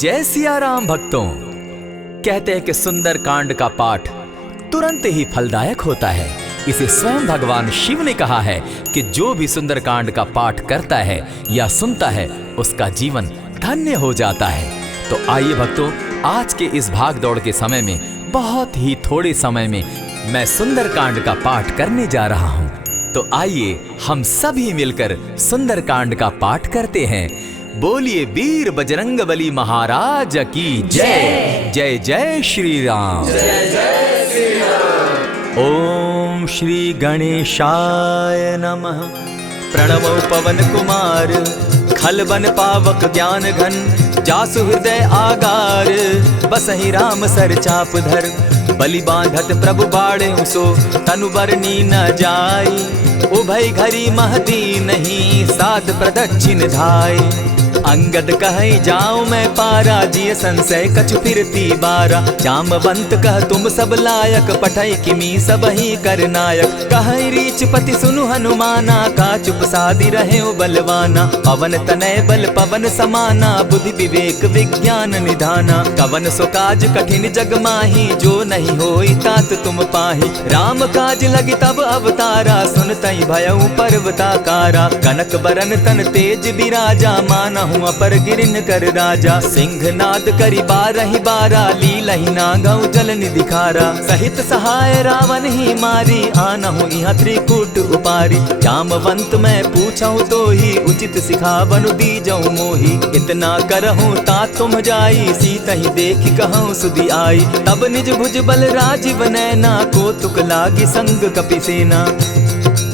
जय सिया राम भक्तों। कहते हैं कि सुंदर कांड का पाठ तुरंत ही फलदायक होता है। इसे स्वयं भगवान शिव ने कहा है कि जो भी सुंदर कांड का पाठ करता है या सुनता है उसका जीवन धन्य हो जाता है। तो आइए भक्तों, आज के इस भाग दौड़ के समय में बहुत ही थोड़े समय में मैं सुंदर कांड का पाठ करने जा रहा हूँ। तो आइए हम सभी मिलकर सुंदर कांड का पाठ करते हैं। बोलिए वीर बजरंगबली महाराज की जय। जय जय श्री राम। जय जय श्री राम। ओम श्री गणेशाय नमः। प्रणवो पवन कुमार खलबन पावक ज्ञान घन जासु हृदय आगार बसहि राम सर चाप धर बलि बांधत प्रभु बाड़े सो तनु बरनी न जाई उभय घरी महती नहीं सात प्रदक्षिण धाई अंगद कहे जाऊं मैं पारा जिय संशय कछु फिरती बारा जामवंत कह तुम सब लायक पठै किमी सब ही कर नायक कहे रीच पति सुनु हनुमाना का चुप सादी रहे बलवाना पवन तनय बल पवन समाना बुद्धि विवेक विज्ञान निधाना कवन सो काज कठिन जग माही जो नहीं होई तात तुम पाही राम काज लगी तब अवतारा सुनतई भयउ पर्वताकारा कनक बरन तन तेज बिराजा माना अपर गिरिन कर राजा सिंह नाद करी बारहि बारा लीलहि नागौ जल निधि खारा सहित सहाय रावण ही मारी आनहु इहाँ त्रिकूट उपारी जामवंत मैं पूछऊं तो ही उचित सिखावनु दीजऊं मोही इतना करहूं ता तुम जाई सीत ही देखी कहूं सुधि आई तब निज भुज बल राजीव नैना को तुक लागी संग कपिसेना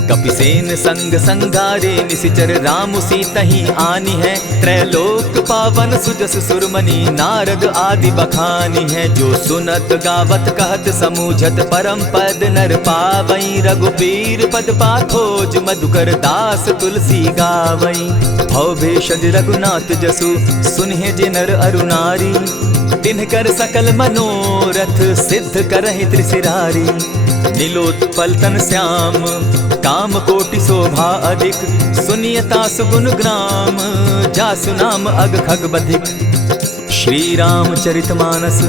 कपिसेन संग संगारे निसिचर राम सीतहि आनी है त्रैलोक पावन सुजस सुरमणि नारद आदि बखानी है जो सुनत गावत कहत समूझत परम पद नर पावई रघुबीर पद पाखोज मधुकर दास तुलसी गावई भव भेषज रघुनाथ जसु सुनहि जे नर अरुनारी तिनकर सकल मनोरथ सिद्ध करहि त्रिशिरारी नीलोत्पल तन श्याम काम कोटि शोभा अधिक सुनियता सुगुण ग्राम जासु नाम अग खग बधिक। श्री रामचरितमानस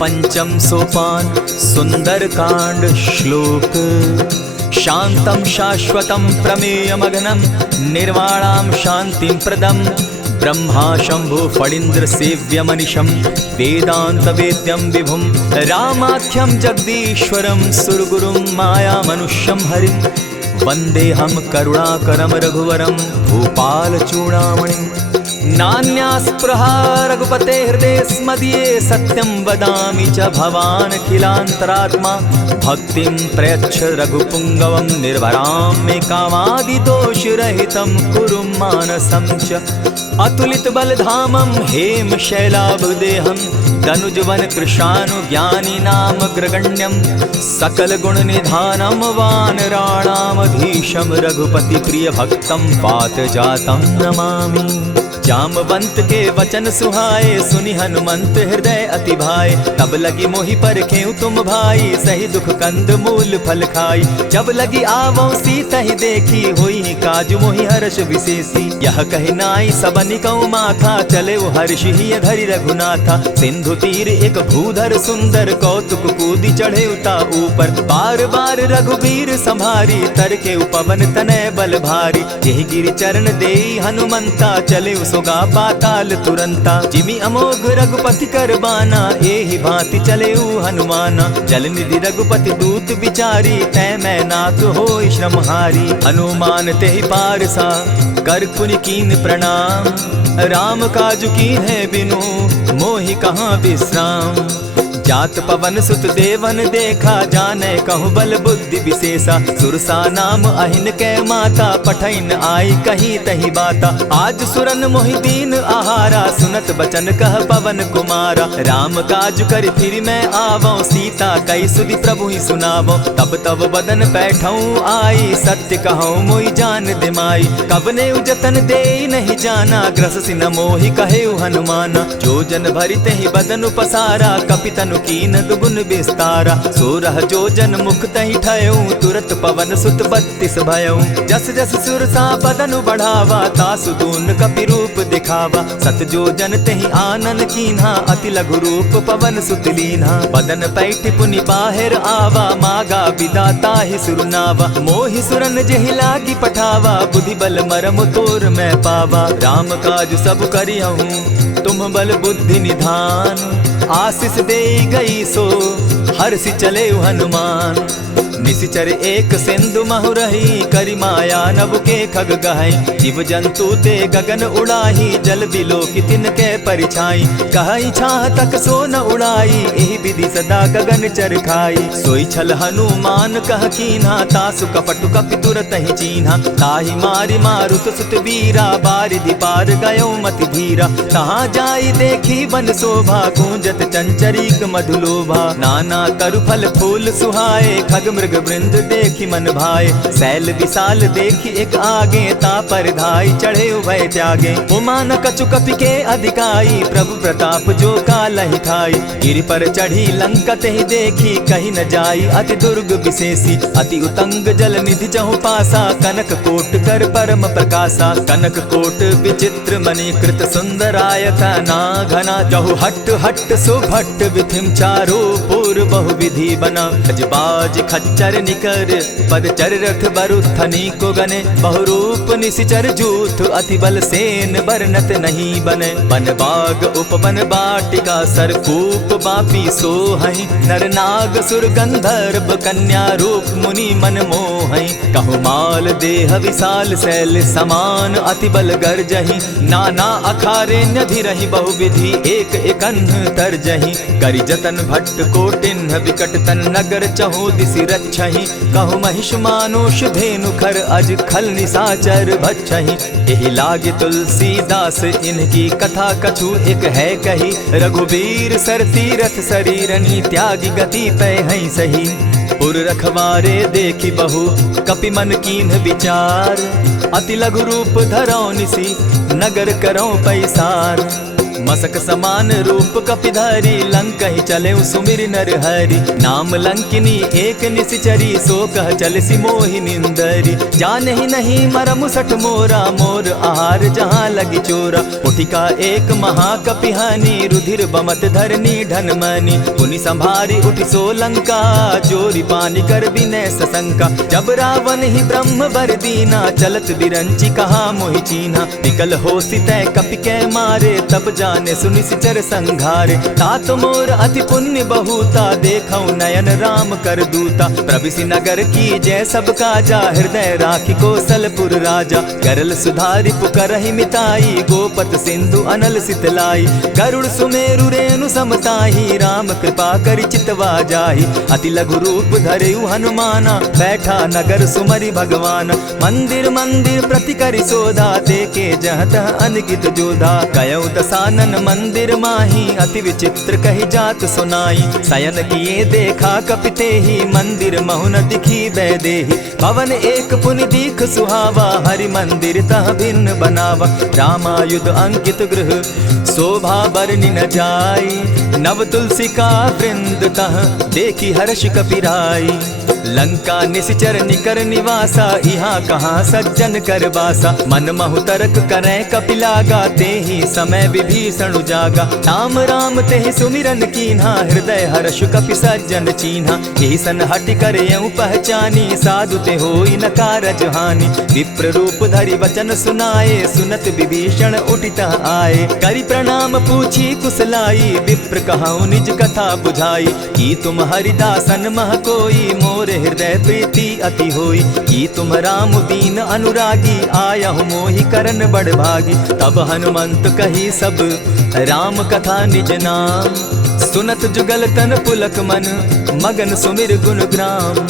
पंचम सोपान सुंदर कांड श्लोक शांतम शाश्वतम प्रमेयमग्नं निर्वाणां शांतिं प्रदम् ब्रह्मा शंभु फणीन्द्र सेव्य मनीषम वेदांत वेद्यम विभुम रामाख्यम जगदीश्वरम सुरगुरुम माया मनुष्यम हरिम वंदे हम करुणाकरम रघुवरम भूपाल चूड़ामणिम नान्यास्पृहा रघुपते हृदय स्मदीये सत्यं वदामि च भवान् खिलान्तरात्मा भक्तिं प्रयच्छ रघुपुंगवं निर्भरां मे कामादिदोषरहितं कुरु मानसं च अतुलित बलधामं हेम शैलाभदेहं दनुजवन कृशानु ज्ञानी नाम ग्रगण्यं सकल गुण निधानं वानराणामधीशं रघुपति प्रिय भक्तं पात जातं नमामि। जामवंत के वचन सुहाए सुनि हनुमंत हृदय अति भाए तब लगी मोहि परखेउ तुम भाई सही दुख कंद मूल फल खाई जब लगी आवो सीता ही देखी होई काज मोहि हर्ष विशेषी यह कहि नाई सबनि कौ माथा चले हर्ष ही धरि रघुनाथा सिंधु तीर एक भूधर सुंदर कौतुक कूदी चढ़े उता ऊपर बार बार रघुबीर संभारी तर के उपवन तनय बल भारी यही गिरि चरण देई हनुमंता चले सोगा पाताल तुरंता जिमि अमोघ रघुपति कर बाना एहि भांति चले हनुमाना जल निधि रघुपति दूत विचारी तै मैं नाथ होई श्रमहारी हनुमान तेहि पारसा कर पुनि कीन प्रणाम राम काज कीन है बिनु मोहि कहाँ विश्राम जात पवन सुत देवन देखा जाने कहूँ बल बुद्धि विशेषा सुरसा नाम अहिन कै माता पठैन आई कहीं तही बाता आज सुरन मोहि दीन आहारा सुनत बचन कह पवन कुमारा राम काज कर फिर मैं आवो सीता कई सुधि प्रभु ही सुनावो तब तब बदन बैठऊं आई सत्य कहूँ मोहि जान दिमाई कबने उजतन दे नहीं जाना ग्रस सिन मोहि कहे हनुमाना जो जन भरित ही बदन पसारा कपितन तनु कीन दुगुन विस्तारा। 16 जोजन मुख तहि ठयऊ, तुरत पवन सुत 32 भयऊ। जस जस सुरसा बदनु बढ़ावा, तासु दून कपि रूप दिखावा। 7 जोजन तेहि आनन कीन्हा, अति लघु रूप पवन सुत लीन्हा। बदन पैठ पुनि बाहिर आवा, मागा विदाता ही सुरनावा। मोहि सुरन जेहि लागी पठावा, बुद्धि बल मरम तोर मैं पावा। राम काज सब करियहूँ, तुम बल बुद्धि निधान। आशीष दे गई सो हर्षि चले हनुमान। निशिचर एक सिंधु महु रही, करि माया नभ के खग गहई। जीव जंतु ते गगन उड़ाही, जल बिलो की तिनके परिछाई। कहई छाह तक सो न उड़ाई, एहि विधि सदा गगन चर खाई। सोई छल हनुमान कह कीन्हा, तासु कपटु कपि तुरत ही चीन्हा। ताहि मारि मारुत सुत वीरा, बारिधि पार गयो मति धीरा। कहाँ जाई देखी बन शोभा, गूंजत चंचरीक मधुलोभा। नाना तरु फल फूल सुहाए, खग मृग वृंद देखी मन भाए। सैल विशाल देखी एक आगे, तापर धाई चढ़े उभय त्यागे। उमान कछु कपि के अधिकाई, प्रभु प्रताप जो कालहि खाई। गिरि पर चढ़ी लंका तेहि देखी, कहीं न जाई अति दुर्ग विशेषी। अति उतंग जल निधि चहु पासा, कनक कोट कर परम प्रकाशा। कनक कोट विचित्र मणि कृत सुंदरायता ना घना। जहु हट हट सुभट विधिम चारो पूर्व बहु विधि बना। अजबाज खच्चर निकर पदचर रथ बरुथनी को गने। बहुरूप निशिचर जूथ, अति बल सेन बरनत नहीं बने। बन बाग उपवन बाटिका, सरकूप बापी सोहई। नर नाग सुर गंधर्व कन्या रूप, मुनि मन मोहई। कहु माल देह विशाल शैल समान, अति बल गर्जही। नाना अखारे नधिरहि बहुविधि, एक एकन्ह तरजही। करि जतन भट्ट कोटिन्ह, विकट तन नगर चहु दिसि रक्षहि। कहु महिष मानुष धेनु खर, अज खल निशाचर भक्षहि। एहि लागे तुलसीदास, इनकी कथा कछु एक है कही। रघुबीर सर तीरथ शरीरनी, त्यागी गति पै हई सही। पुर रखवारे देखी बहु, कपि मन कीन्ह विचार। अति लघु रूप धरौ निसी, नगर करौ पैसार। मसक समान रूप कपिधारी, लंकहि चले सुमिर नर हरि। नाम लंकिनी एक निशिचरी, सो कह चल सी मोहि निंदरी। जानहि नहीं मरम सठ मोरा, मोर आहार जहाँ लगी चोरा। उठिका एक महाकपिहानी, रुधिर बमत धरनी ढनमनी। पुनि संभारी उठि सो लंका, जोरी पानी कर विनय सशंका। जब रावण ही ब्रह्म बर दीना, चलत बिरंची कहा मोहि चीन्हा। निकल होसी तय कपि कै मारे, तब जाने सुनिशिचर संघारे। तात मोर अति पुण्य बहुता, देखौ नयन राम कर दूता। प्रविशि नगर की जय सब काजा, हृदय राखी कौशलपुर राजा। करल सुधारि पुकरहि मिताई, गोपत सिंधु अनल सितलाई। गरुड़ सुमेरु रेणु समताही, राम कृपा करि चितवा जाहि। अति लघु रूप धरेउ हनुमाना, बैठा नगर सुमरि भगवान। मंदिर मंदिर प्रति करि सोधा, देखे जहत अनगित जोधा। गयौ दसानन मंदिर माही, अति विचित्र कही जात सुनाई। शयन किए देखा कपिते ही, मंदिर महु न दिखी वैदेही। भवन एक पुनि दीख सुहावा, हरि मंदिर तह भिन्न बनावा। रामायुध अंकित गृह, शोभा बरनि न जाई। नव तुलसी का वृंद तह, देखी हर्ष कपिराई। लंका निशिचर निकर निवासा, यहाँ कहाँ सज्जन कर बासा। मन महु तरक करै कपिलागा, तेहि समय विभीषण जागा। राम राम तेहि सुमिरन कीन्हा, हृदय हर्ष कपि सज्जन चीन्हा। ईसन हटि कर यूं पहचानी, साधु ते होई न कारज हानि। विप्र रूप धरि वचन सुनाए, सुनत विभीषण उठितः आए। करि प्रणाम पूछी कुशलाई, विप्र कहऊँ निज कथा बुझाई। की तुम हरिदासन मह कोई, मोर हृदय प्रीति अति होई। की तुम राम दीन अनुरागी, आयहु मोहि करन बड़ भागी। तब हनुमंत कही सब राम कथा निज नाम, सुनत जुगल तन पुलक मन, मगन सुमिर गुण ग्राम।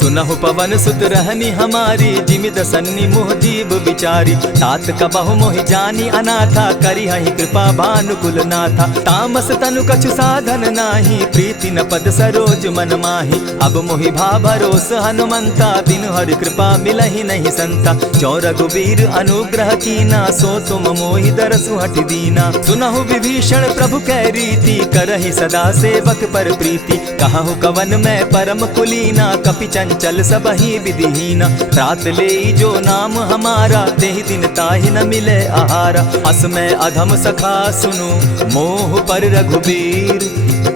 सुनहु पवन सुत रहनी हमारी, जिमि दसन्नी मुह जीव विचारी। तात कबहु मोहि जानी अनाथा, करी हहि कृपा भानुकुल नाथा। तामस तनु कछु साधन नाही, प्रीति न पद सरोज मन माही। अब मोहि भा भरोस हनुमंता, बिनु हरि कृपा मिलहि नहीं संता। जो रघुबीर अनुग्रह कीना, सो तुम मोहि दरसु हठि दीना। सुनहु विभीषण प्रभु कै रीति, करहि सदा सेवक पर प्रीति। कहु कवन मैं परम कुलीना, कपि चंचल सबहि विधिहीना। रात ले जो नाम हमारा, तेहि दिन ताहि न मिले आहारा। अस मैं अधम सखा सुनु, मोह पर रघुबीर।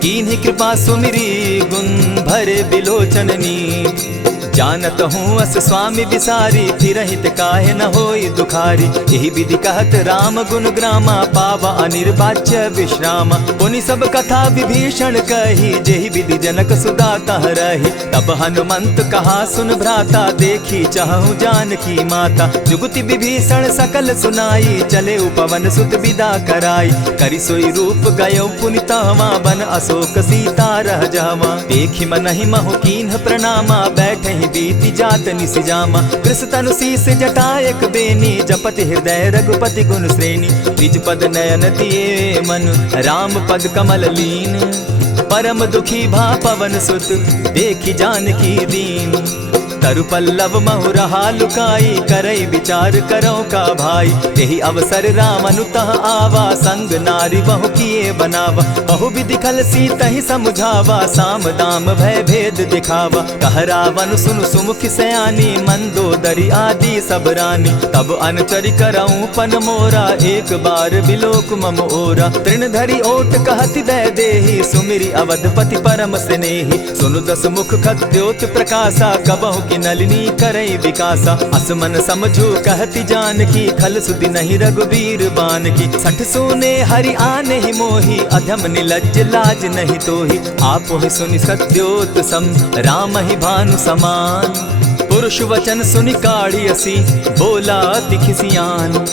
कीन्हि कृपा सुमिरी, गुण भरे बिलोचन नीर। जानत हूँ अस स्वामी विसारी, फिरहित काहे न होई दुखारी। यही विधि कहत राम गुण ग्रामा, पावा अनिर्वाच्य विश्रामा। पुनि सब कथा विभीषण कही, जेहि विधि जनक सुता तह रही। तब हनुमंत कहा सुन भ्राता, देखी चाहूँ जानकी माता। जुगति विभीषण सकल सुनाई, चले पवन सुत विदा कराई। करि सोई रूप गयो पुनि तहवा, बन अशोक सीता रह जहवा। देखी मनहि महु कीन्ह प्रणामा, बैठे बीति जात निसिजामा। कृष तनु शीस जटा एक बेनी, जपति हृदय रघुपति गुण श्रेणी। निज पद नयन दिए मन, राम पद कमल लीन। परम दुखी भा पवन सुत, देखी जानकी दीन। तरु पल्लव महु रहा लुकाई, करई विचार करो का भाई। यही अवसर राम अनुतः आवा, संग नारी बहु किए बनावा। बहु विधि खल सीतहि समुझावा, साम दाम भय भेद दिखावा। कह रावण सुनु सुमुखि सयानी, मंदोदरी आदि सब रानी। तब अनुचरि करऊं पन मोरा, एक बार बिलोक मम ओरा। तृण धरि ओट कहति दय देहि, सुमिरि अवधपति परम स्नेही। सुनु दस मुख खद्योत प्रकाशा, कबहु नलिनी करई विकासा। असमन समझो कहति जानकी, खल सुधि नहीं रघुबीर बान की। सठ सोने हरि आने ही मोही, अधम निलज्ज लाज नहीं तोही। आपो ही सुनि सत्योत सम, राम ही भानु समान। पुरुष वचन सुनि काढ़ियसी, बोला अति खिसियान।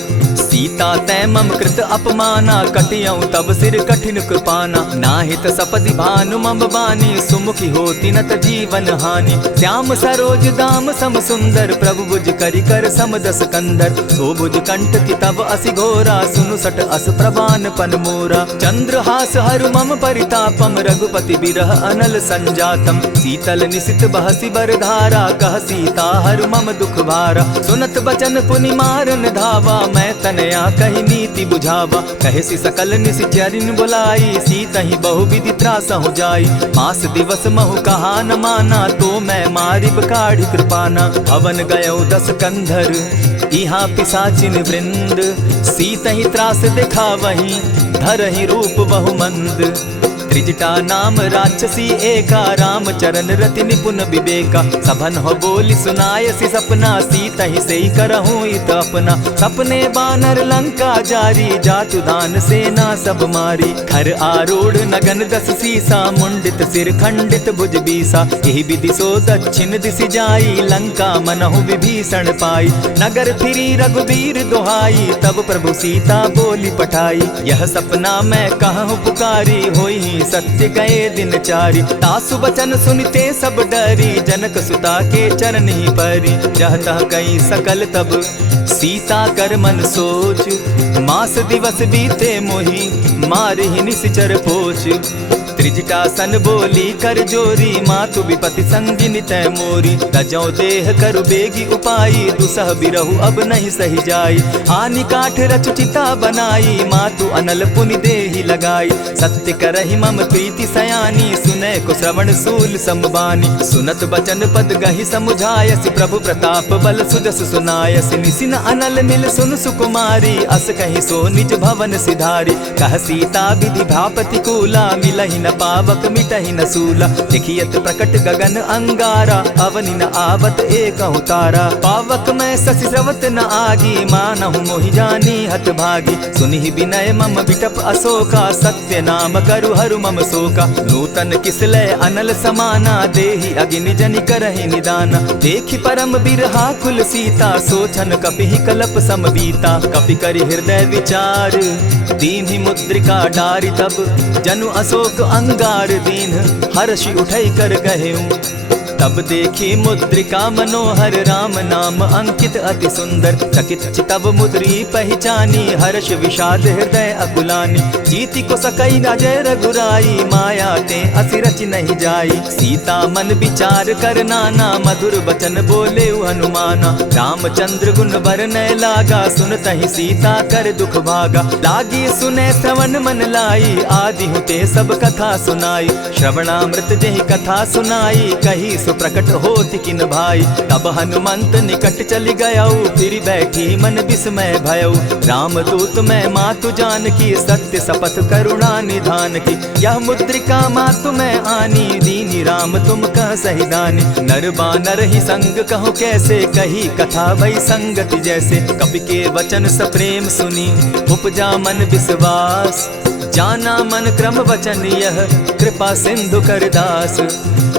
सीता तै मम कृत अपमाना, कटियऊं तब सिर कठिन कृपाना। नाहित सपदि भानु मम बानी, सुमुखी होती न त जीवन हानि। श्याम सरोज दाम सम सुंदर, प्रभु भुज करि कर सम दस कंधर। सो भुज कंठ की तब असि घोरा, सुनु सट अस प्रवान पन मोरा। चंद्रहास हरु मम परितापम, रघुपति बिरह अनल संजातम। शीतल निशित बहसी बरधारा, कह सीता हरु मम दुख भारा। सुनत बचन पुनि मारन धावा, मैं तनया कही नीति बुझावा। कहसी सकल निशिचरिन बुलाई, सीतहि बहु विधि त्रास हो जाई। मास दिवस महु कहा न माना, तो मैं मारिब काढ़ी कृपाना। भवन गयो दस कंधर, इहाँ पिशाचिन वृंद। सीतहि त्रास दिखावहीं, धरहि रूप बहु मंद। त्रिजटा नाम राक्षसी एका, राम चरण रति निपुण विवेका। सभन हो बोली सुनायसी सपना, सीतहि सेई करहूँ इत अपना। सपने बानर लंका जारी, जातु दान सेना सब मारी। खर आरूढ़ नगन दस सीसा, मुंडित सिर खंडित भुज बीसा। यही विधि सो दक्षिण दिशि जाई, लंका मनहु विभीषण पाई। नगर फिरी रघुबीर दुहाई, तब प्रभु सीता बोली पठाई। यह सपना मैं कहूँ पुकारी, होई सत्य गए दिन चारी। तासु बचन सुनते सब डरी, जनक सुता के चरण ही परी। जहता कई सकल तब सीता कर मन सोच, मास दिवस बीते मोही, मार ही निश्चर पोच। त्रिजटा सन बोली कर जोरी, मातु विपति संगिनी तै मोरी। तजौ देह करु बेगी उपाई, दुसह बिरहु अब नहीं सही जाई। हानि काठ रचु चिता बनाई, मातु अनल पुनि देहि लगाई। सत्य करहि मम प्रीति सयानी, सुनै को श्रवण सूल संबानी। सुनत बचन पद गहि समुझायसि, प्रभु प्रताप बल सुजस सुनायसि। निसिन अनल मिल सुन सुकुमारी, अस कहि सो निज भवन सिधारी। कह सीता विधि भापति कूला, मिलहि न पावक मिटहि न सूला। देखियत प्रकट गगन अंगारा, अवनि न आवत एकहु तारा। पावक मैं शशि स्रवत न आगी, मानहु मोहि जानी हत भागी। सुनिहि विनय मम विटप अशोका, सत्य नाम करु हरु मम शोका। नूतन किसलय अनल समाना, देहि अगिनि जनि करहि निदाना। देखि परम बिरहा कुल सीता, सोचन कपिहि कलप सम बीता। कपि करि हृदय विचार, दीन्हि मुद्रिका डारि। तब जनु अशोक अंगार दीन, हर्षि उठै कर गहेऊ। तब देखी मुद्रिका मनोहर राम नाम अंकित अति सुंदर। चकित चितव मुद्री पहचानी हर्ष विषाद हृदय अकुलानी। जीति को सकई न जय रघुराई माया ते असि रचि नहीं जाई। सीता मन विचार कर नाना मधुर बचन बोले हनुमाना। रामचंद्र गुण बरनय लागा सुनतहि सीता कर दुख भागा। लागी सुने श्रवण मन लाई आदि हुते सब कथा सुनाई। श्रवणामृत जेहि कथा सुनाई कही सो प्रकट होति किन भाई। तब हनुमंत निकट चली गयऊ फिर बैठी मन विस्मय भयऊ। रामदूत मैं मातु जान की सत्य शपथ करुणा निधान की। यह मुद्रिका मातु मैं आनी दीनी राम तुम कह सही दानी। नर बानर ही संग कहो कैसे कही कथा भई संगति जैसे। कपि के वचन सप्रेम सुनी उपजा मन विश्वास। जाना मन क्रम वचन यह कृपा सिंधु कर दास।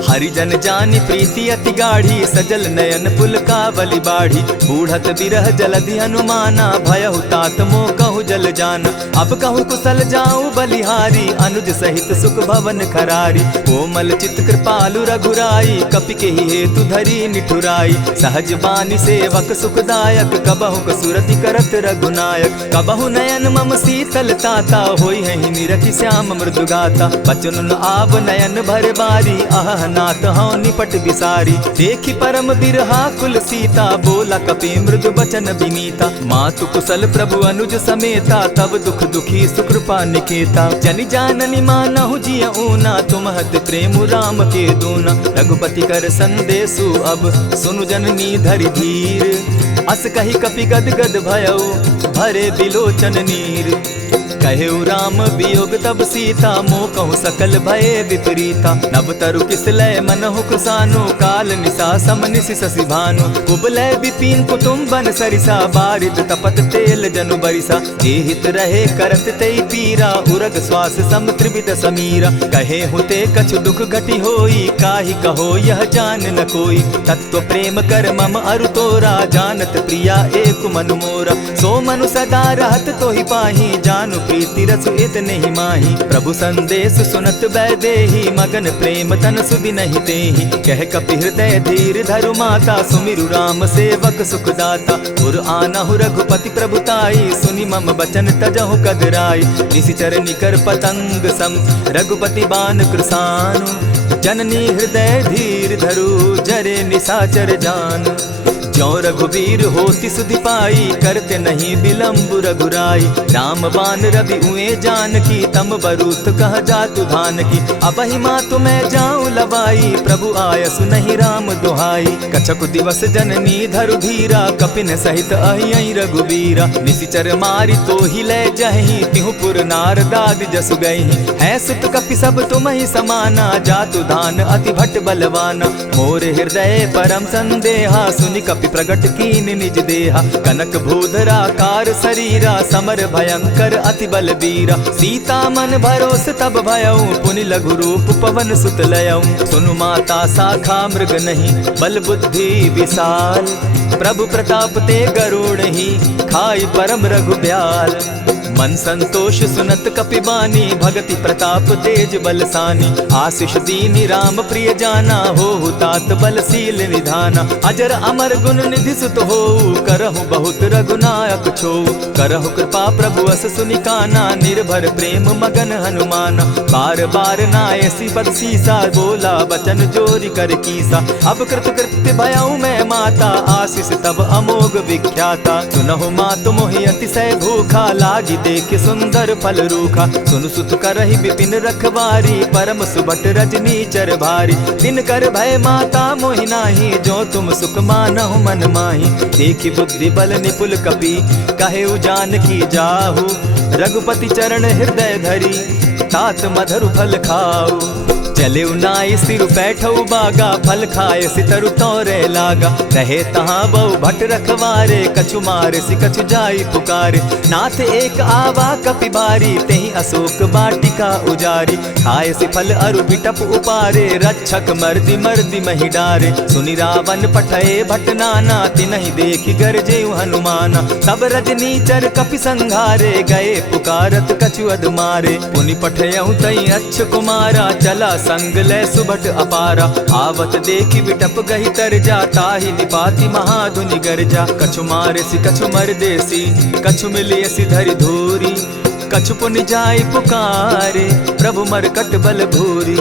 हरिजन जानी प्रीति अति गाढ़ी सजल नयन पुलकावली बाढ़ी। बूढ़त बिरह जलधि हनुमाना भयहु तात मोह कहु जल जाना। अब कहु कुशल जाऊं बलिहारी अनुज सहित सुख भवन खरारी। कोमल चित कृपालु रघुराई कपि के ही हेतु धरी निठुराई। सहज बानी सेवक सुखदायक कबहु कसुरति करत रघुनायक। कबहु नयन मम शीतल ताता होई है निरखि श्याम मृदु गाता। बचन आब नयन भर बारी आह नाथ हौ निपट बिसारी। देखी परम बिरहा कुल सीता बोला कपि मृदु बचन विनीता। मातु कुशल प्रभु अनुज समेता तब दुख दुखी सुकृपा निकेता। जनि जाननी मानहु जिय ऊना तुम्हत प्रेम राम के दूना। रघुपति कर संदेशु अब सुनु जननी धरि धीर। अस कही कपि गद गद भयऊ भरे बिलोचन नीर। कहेउ राम वियोग तब सीता मोह कहूँ सकल भये विपरीता। नव तरु किस लय मनहु कृसानु काल निशा समनिशि शशि भानु। कुबलय विपिन कुटुम्बन सरिसा बारिद तपत तेल जनु बरिसा। जे हित रहे करत तेई पीरा उरग श्वास सम त्रिविध समीरा। कहे हुते कछु दुख घटी होई काहि कहो यह जान न कोई। तत्व प्रेम कर मम अरु तोरा जानत प्रिया एक मनु मोरा। सो मनु सदा रहत तोहि पाही जानु प्रीति रस इतने ही माही। प्रभु संदेश सुनत बैदेही मगन प्रेम तन सुधि नहीं तेहि। कह कपि हृदय धीर धरु माता सुमिरु राम सेवक सुखदाता। उर आनहु रघुपति प्रभुताई सुनि मम बचन तजहु कदराई। निशिचर निकर पतंग सम रघुपति बान कृसानु। जननी हृदय धीर धरु जरे निशाचर जान। ज्यों रघुवीर होति सुधि पाई करते नहीं विलम्ब रघुराई। राम बान रवि उए जान की तम बरूत कह जातु धान की। अबहि मातु मैं जाऊं लवाई प्रभु आयसु नहीं राम दुहाई। कछक दिवस जननी धरु धीरा कपिन सहित अहियहि रघुवीरा। निशिचर मारी तो ही ले जहि तिहु पुर नारदादि जसु गई। है सुत कपि सब तुम ही समाना जातु धान अति भट बलवाना। मोर हृदय परम संदेहा सुनि कपि प्रगट कीन निज देहा। कनक भूधरा कार शरीरा समर भयंकर अति बलबीरा। सीता मन भरोस तब भयऊ पुनि लघु रूप पवन सुत लयऊ। सुनु माता शाखा मृग नहीं बल बुद्धि विशाल। प्रभु प्रताप ते गरुड़ ही खाई परम रघु ब्याल। मन संतोष सुनत कपिबानी भगति प्रताप तेज बलसानी। आशीष दीनी राम प्रिय जाना हो तात बलशील निधाना। अजर अमर गुण निधि सुत हो करहु बहुत रघुनायक छो। करहु कृपा प्रभु अस सुनिकाना निर्भर प्रेम मगन हनुमाना। बार बार नायसी बदसीसा बोला बचन जोरी कर कीसा। अब कृत कृत्य भयऊ मैं माता आशीष तब अमोघ विख्याता। सुनहु मातु मोहि अतिशय भूखा लागी देख सुंदर फल रूखा। सुन सुत करहि विपिन रखवारी परम सुबट रजनी चर भारी। दिन कर भय माता मोहि नाही जो तुम सुख मानहु मन माही। देखि बुद्धि बल निपुल कपि कहेउ जानकी जाहु। रघुपति चरण हृदय धरी तात मधुर फल खाऊ। चले नाई सिर बैठऊ बागा फल खाए सितरु तोरे लागा। रहे तहाँ बहु भट रखवारे कछु मारे सि कछु जाई पुकारे। नाथ एक आवा कपि बारी तेहि अशोक बाटिका उजारी। खाए सि फल अरु बिटप उपारे रक्षक मर्दि मर्दि महि डारे। सुनि रावण पठए भट नाना तिनहि देखि गरजेउ हनुमाना। सब रजनी चर कपि संघारे गए पुकारत कछु अध मारे। पुनि पठयउ तई अच्छ कुमारा चला संग ले सुभट अपारा। आवत देखी विटप गही तर जा, ताहि निपाति महाधुनि गर्जा। कछु मारेसी कछु मर देसी, कछु मिलियसी धरि धूरी। कछु पुनि जाय पुकारे, प्रभु मरकट बल भूरी।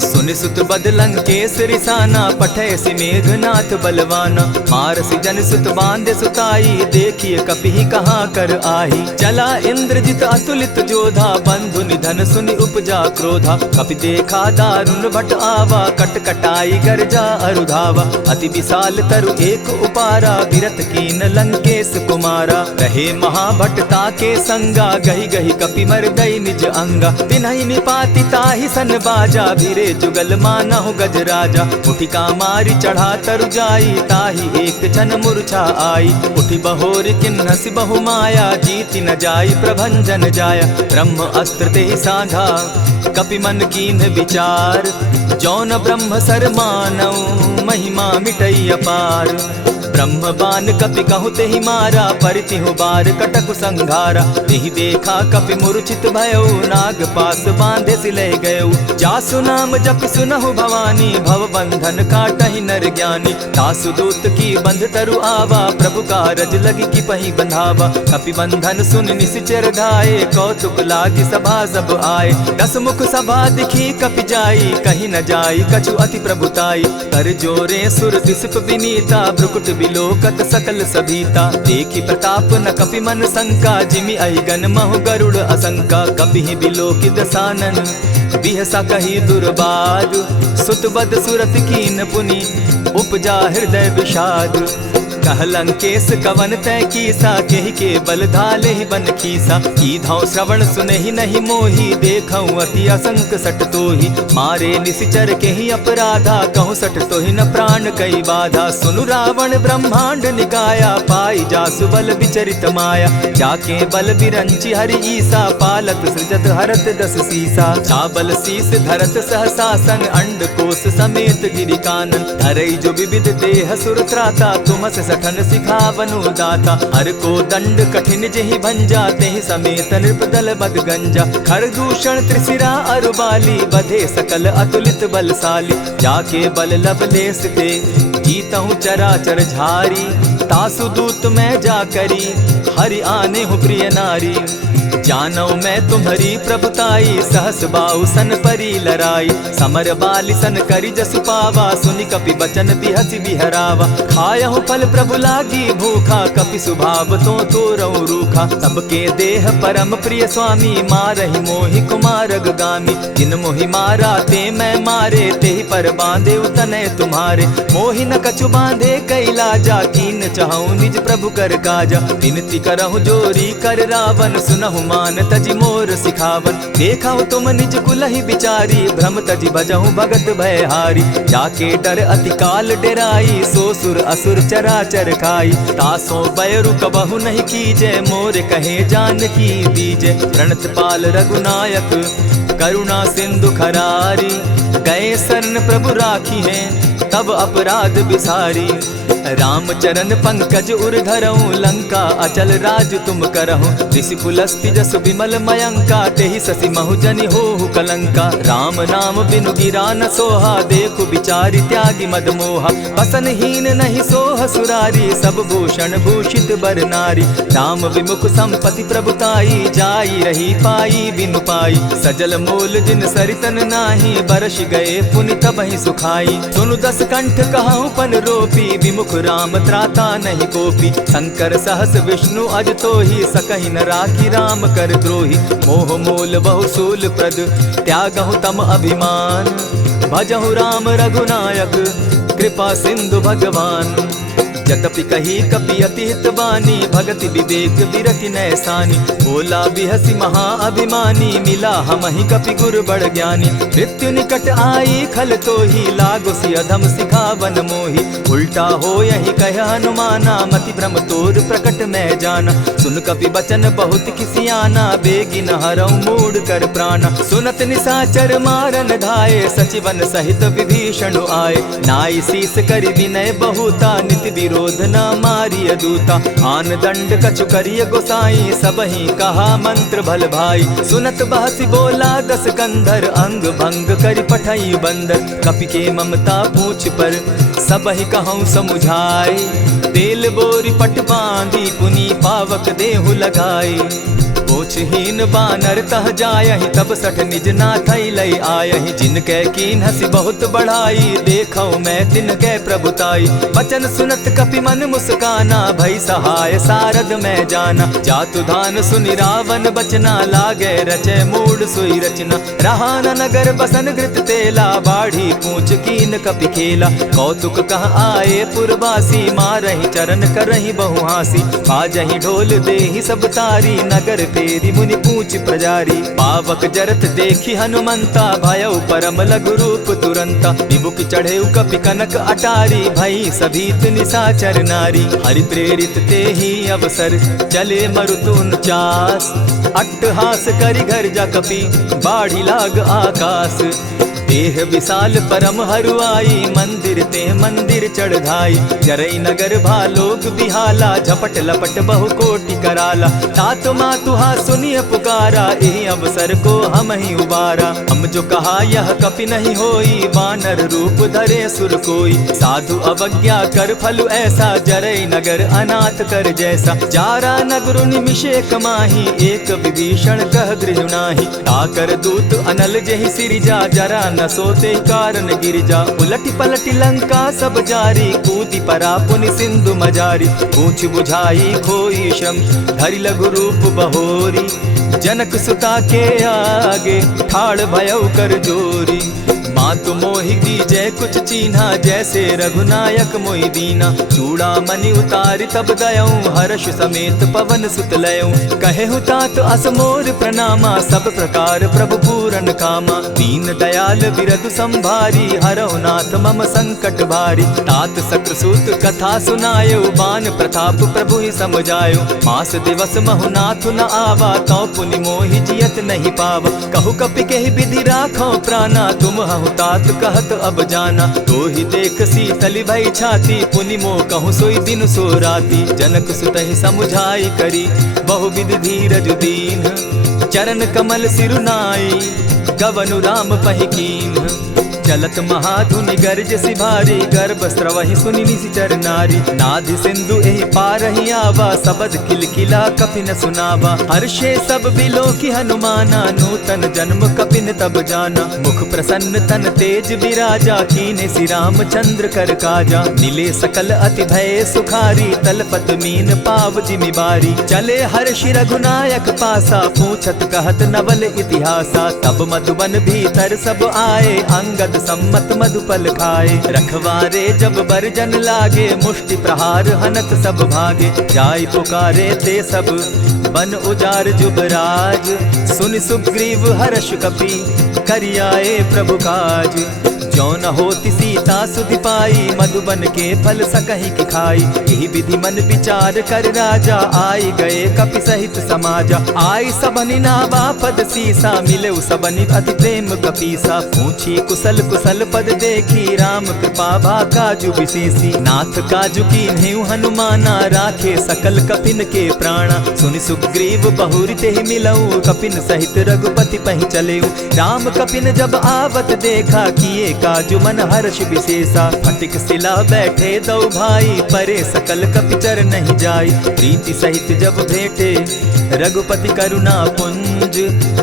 सुनि सुत बद लंकेश रिसाना, पठैसी मेघनाथ बलवाना। मारसी जन सुत बांधे सुताई, देखिए कपि कहाँ कर आही। चला इंद्रजित अतुलित जोधा, बंधु निधन सुनि उपजा क्रोधा। कपि देखा दारुण भट आवा, कट कटाई गर्जा अरुधावा। अति विशाल तरु एक उपारा, विरत कीन लंकेश कुमारा। रहे महाभट ताके संगा, गही गही कपि मर गई निज अंगा। तिन्हि निपाति ताहि सन बाजा, भीरे जुगल मानहु गजराजा। उठिका मारी चढ़ा तरु जाई, ताहि एक जन मूर्छा आई। उठि बहोर किन्हसि बहु माया, जीति न जाई प्रभंजन जाया। ब्रह्म अस्त्र तेहि साधा, कपि मन कीन्ह विचार। जौन ब्रह्म सर मानऊ, महिमा मिटई अपार। ब्रह्म बान कपि कहु तेहि मारा, परितिहु बार कटकु संघारा। तेहि देखा कपि मूर्छित भयउ, नाग पास बांधे सिले गयउ। जासु नाम जपि सुनहु भवानी, भव बंधन काटहि नर ज्ञानी। तासु दूत की बंध तरु आवा, प्रभु कारज लगी कि पहि बंधावा। कपि बंधन सुन निसिचर धाये, कौतुक लागी सभा सब आए। दस मुख सभा दिखी कपि जाई, कहीं न जाई कछु अति प्रभुताई। कर जोरे सुर दिसप विनीता, भ्रुकुट बिलोकत सकल सभीता। देखी प्रताप न कपि मन शंका, जिमि अहिगन महु गरुड़ असंका। कपि बिलोकि दसानन, बिहसा कही दुर्बाद। सुत बद सुरत कीन पुनि, उपजा हृदय विषाद। कह लंकेश कवन तय कीसा, केहि के बल धाले ही बन खीसा। कीधौ श्रवण सुनहि नहीं मोही, देखऊं अति असंक सट तोही। मारे निसिचर केहि अपराधा, कहूँ सट तोहि न प्राण कई बाधा। सुनु रावण ब्रह्मांड निकाया, पाई जासु बल विचरित माया। जाके बल बिरंचि हरि ईसा, पालत सृजत हरत दस सीसा। चाबल शीस धरत सहसासन, अंड कोश समेत गिरि कानन। धरई जो विविध देह सुर त्राता, तुमस सठन सिखावनु दाता। हर को दंड कठिन जेहि भंजा, तेहि समेत नृपदल बद गंजा। खर दूषण त्रिशिरा अरुबाली, बधे सकल अतुलित बलशाली। जाके बल लब लेस ते, जीतहु चराचर झारी। तासु दूत मैं जा करी, हरि आने हूँ प्रिय नारी। जानो मैं तुम्हारी प्रभुताई, सहस बाहु सन परी लराई। समर बाली सन करी जसु पावा, सुनि कपि बचन बिहसि बिहरावा। खायहु फल प्रभु लागी भूखा, कपि सुभाव तो तोरहु रूखा। सबके देह परम प्रिय स्वामी, मारहि मोहि कुमारग गामी। जिन मोहि मारा ते मैं मारे, तेहि पर बांधे उतने तुम्हारे। मोहि न कछु बांधे कैलाजा, कीन चाहूं निज प्रभु कर काजा। विनती करहु जोरी कर रावण, सुनहु मान तजि मोर सिखावन। देखहु तुम निज कुलहि बिचारी, भ्रम तजि भजहु भगत भयहारी। जाके डर अति काल डेराई, सो सुर असुर चराचर खाई। तासो बैरु कबहु नहीं कीजे, मोर कहे जानकी दीजे। प्रणत पाल रघुनायक, करुणा सिंधु खरारी। गए शरण प्रभु राखी हैं, तब अपराध बिसारी। राम चरण पंकज उर धरऊं, लंका अचल राज तुम करहूं। ऋषि पुलस्ति जस विमल मयंका, तेहि ससि महु जनि होहु कलंका। राम नाम बिनु गिरा न सोहा, देखु बिचारी त्यागी मद मोहा। बसन हीन नहीं सोह सुरारी, सब भूषण भूषित बर नारी। राम विमुख संपति प्रभुताई, जाई रही पाई बिनु पाई। सजल मोल जिन सरितन नाही, बरस गए पुनि तबहि सुखाई। सुनु दस कंठ कहूँ पन रोपी, विमुख राम त्राता नहीं कोपी। शंकर सहस विष्णु अज तोहि, सकहि न राखी राम कर द्रोही। मोह मूल बहु सूल प्रद, त्यागहु तम अभिमान। भजहु राम रघुनायक, कृपा सिंधु भगवान। यद्यपि कही कपि अति हितवानी, भगति विवेक विरति नैसानी। बोला बिहसि महा अभिमानी, मिला हमहि कपि गुर बड़ ज्ञानी। मृत्यु निकट आई खल तोहि, लागो सि अधम सिखावन मोहि। उल्टा हो यही कह हनुमाना, मति भ्रम तोर प्रकट मैं जाना। सुन कपि बचन बहुत किसियाना, बेगी न हरऊ मूड कर प्राणा। सुनत निसाचर मारन धाये, सचिवन सहित विभीषण आए। नाई शीस करि विनय बहुता, नित विरोध क्रोध न मारिय दूता। आन दंड कछु करिय गोसाई, सबहि कहा मंत्र भल भाई। सुनत बहसी बोला दस कंधर, अंग भंग करि पठई बंदर। कपि के ममता पूछ पर, सबहि कहूँ समुझाए। तेल बोरी पट बांधी, पुनि पावक देहु लगाए। पोछहीन बानर तह जायहि, तब सठ निज नाथ लई आयहि। जिनके कीन हसी बहुत बढ़ाई, देखौ मैं तिनके प्रभुताई। वचन सुनत कपि मन मुस्काना, भई सहाय सारद मैं जाना। जातु धान सुनि रावण बचना, लागे रचे मूड सोई रचना। रहा न नगर बसन घृत तेला, बाढ़ी पूछ कीन कपि खेला। कौतुक कह आए पुरवासी, मारहि चरण करहि बहु हासी। बाजहि ढोल देहि सब तारी, नगर तेरी मुनि पूछ प्रजारी। पावक जरत देखी हनुमंता, भयउ परम लघु रूप तुरंता। विमुख चढ़े कपि कनक अटारी, भई सभीत निशाचर नारी। हरि प्रेरित ते ही अवसर, चले मरुतुन चास। अट्टहास करि घर जा कपि, बाढ़ी लाग आकाश। देह विशाल परम हरुआई, मंदिर ते मंदिर चढ़ाई। जरई नगर भालोक बिहाला, झपट लपट बहु कोटि कराला। तात मातुहा सुनिय पुकारा, एहि अवसर को हम ही उबारा। हम जो कहा यह कपि नहीं होई, बानर रूप धरे सुर कोई। साधु अवज्ञा कर फल ऐसा, जरई नगर अनाथ कर जैसा। जारा नगर निमिषे कमाही, एक विभीषण कह गृह नाही। ताकर दूत अनल जहि सिरिजा, जरा न सोते कारण गिरिजा। उलटी पलटी लंका सब जारी, कूदी परा पुनि सिंधु मजारी। पूछ बुझाई खोई श्रम, धरि लघु रूप बहोरी। जनक सुता के आगे, ठाड़ भयउ कर जोरी। मातु मोहि दीजै कुछ चीन्हा, जैसे रघुनायक मोहि दीना। चूड़ामणि उतारि तब दयऊँ, हर्ष समेत पवन सुत लयऊँ। कहेहु तात असमोर प्रणामा, सब प्रकार प्रभु पूरन कामा। दीन दयाल बिरदु संभारी, हरौ नाथ मम संकट भारी। तात सक्रसूत कथा सुनायो, बान प्रताप प्रभु ही समझायो। मास दिवस महु नाथ न आवा, तौ पुनि मोहि जियत नहीं पावा। कहु कपि केहि विधि राखो प्राणा, तुम हहु तात कहत अब जाना। तो ही देख शीतली भई छाती, पुनि मो कहूँ सोई दिन सो राती। जनक सुतहि समुझाई करी, बहुविधि धीरज दीन। चरण कमल सिरुनाई, गवनु राम पहि कीन्ह। चलत महाधुनि गर्ज सिभारी, गर्भ स्रवहि सुनि निशिचर नारी। नाधि सिंधु एहि पारहि आवा, सबद किलकिला कपि न सुनावा। हर्षे सब बिलोकि हनुमाना, नूतन जन्म कपिन तब जाना। मुख प्रसन्न तन तेज विराजा, कीने सि रामचंद्र कर काजा। मिले सकल अति भय सुखारी, तलपत मीन पाव जिमि बारी। चले हर्षि रघुनायक पासा, पूछत कहत नवल इतिहासा। तब मधुबन भीतर सब आए, अंगद सम्मत मधुपल खाए। रखवारे जब बरजन लागे, मुष्टि प्रहार हनत सब भागे। जाय पुकारे ते सब, बन उजार जुबराज। सुन सुग्रीव हर्ष कपि, करियाए प्रभु काज। जो न होती सीता सुधि पाई, मधुबन के फल सकहि की खाई। यही विधि मन विचार कर राजा, आई गए कपि सहित समाजा। आई सबनि नावा पद सीसा, मिले सबनि अति प्रेम कपीसा। पूछी कुशल कुशल पद देखी, राम कृपा भा काजु विशेषी। नाथ काजु कीन्हेउ हनुमाना, राखे सकल कपिन के प्राणा। सुनि सुग्रीव बहुरि तेहि मिलऊ, कपिन सहित रघुपति पहि चलेऊ। राम कपिन जब आवत देखा, किए काजु मन हर्ष विशेषा। फटिक सिला बैठे दो भाई, परे सकल कपिचर नहीं जाई। प्रीति सहित जब भेटे, रघुपति करुणा पुंज।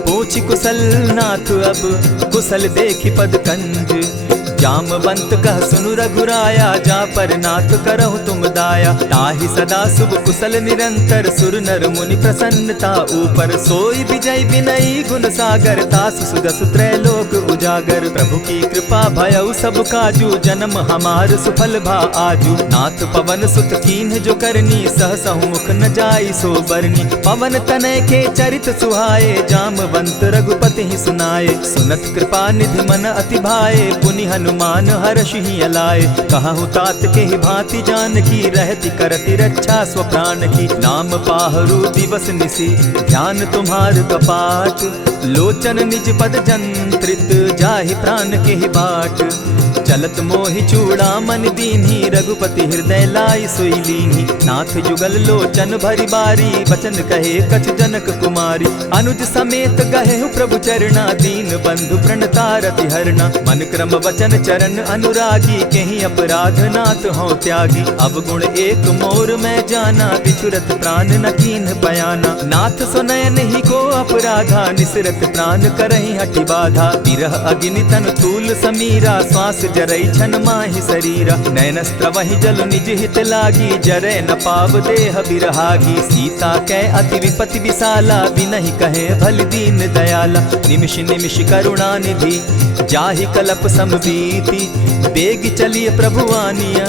पूछि कुशल नाथ अब, कुशल देखि पद कंज। जामवंत कह सुनु रघुराया, जा पर नाथ करहु तुम दाया। ताहि सदा शुभ कुशल निरंतर, सुर नर मुनि प्रसन्नता ऊपर। सोई विजय विनयी गुण सागर, तासु सुदसु त्रैलोक उजागर। प्रभु की कृपा भयउ सब काजू, जन्म हमार सुफल भा आजू। नाथ पवन सुत कीन्ह जो करनी, सहसहु मुख न जाई सो बरनी। पवन तनय के चरित सुहाए, जामवंत रघुपति ही सुनाए। सुनत कृपा निधि मन अति भाए, पुनि हनुमान हर्ष ही अलाए। कहु तात के ही भांति जान की, रहती करती रक्षा स्व प्राण की। नाम पाहरु दिवस निसी, ध्यान तुम्हार कपाट। लोचन निज पद जंत्रित, जाहि प्राण के ही बाट। चलत मोहि चूड़ामन दीन्ही, रघुपति हृदय लाई सोई लीन्ही। नाथ जुगल लोचन भरी बारी, बचन कहे कछ जनक कुमारी। अनुज समेत गहे प्रभु चरणा, दीन बंधु प्रणतारति हरना। मन क्रम वचन चरण अनुरागी, कहीं अपराध नाथ हो त्यागी। अब गुण एक मोर में जाना, बिछुरत प्राण न कीन्ह बयाना। नाथ सुनयन ही को अपराधा, निसरत प्राण करहि हठि बाधा। विरह अग्नि तन तूल समीरा, श्वास जरई छन माहि शरीरा। नयन स्त्रवहि जल निज हित लागी, जरै न पाव देह बिरहागी। सीता कै अति विपति विशाला, बिनहि कहे भल दीन दयाला। निमिष निमिष करुणा निधि, जाहि कलप समबीति। बेग चलिए प्रभु आनिया,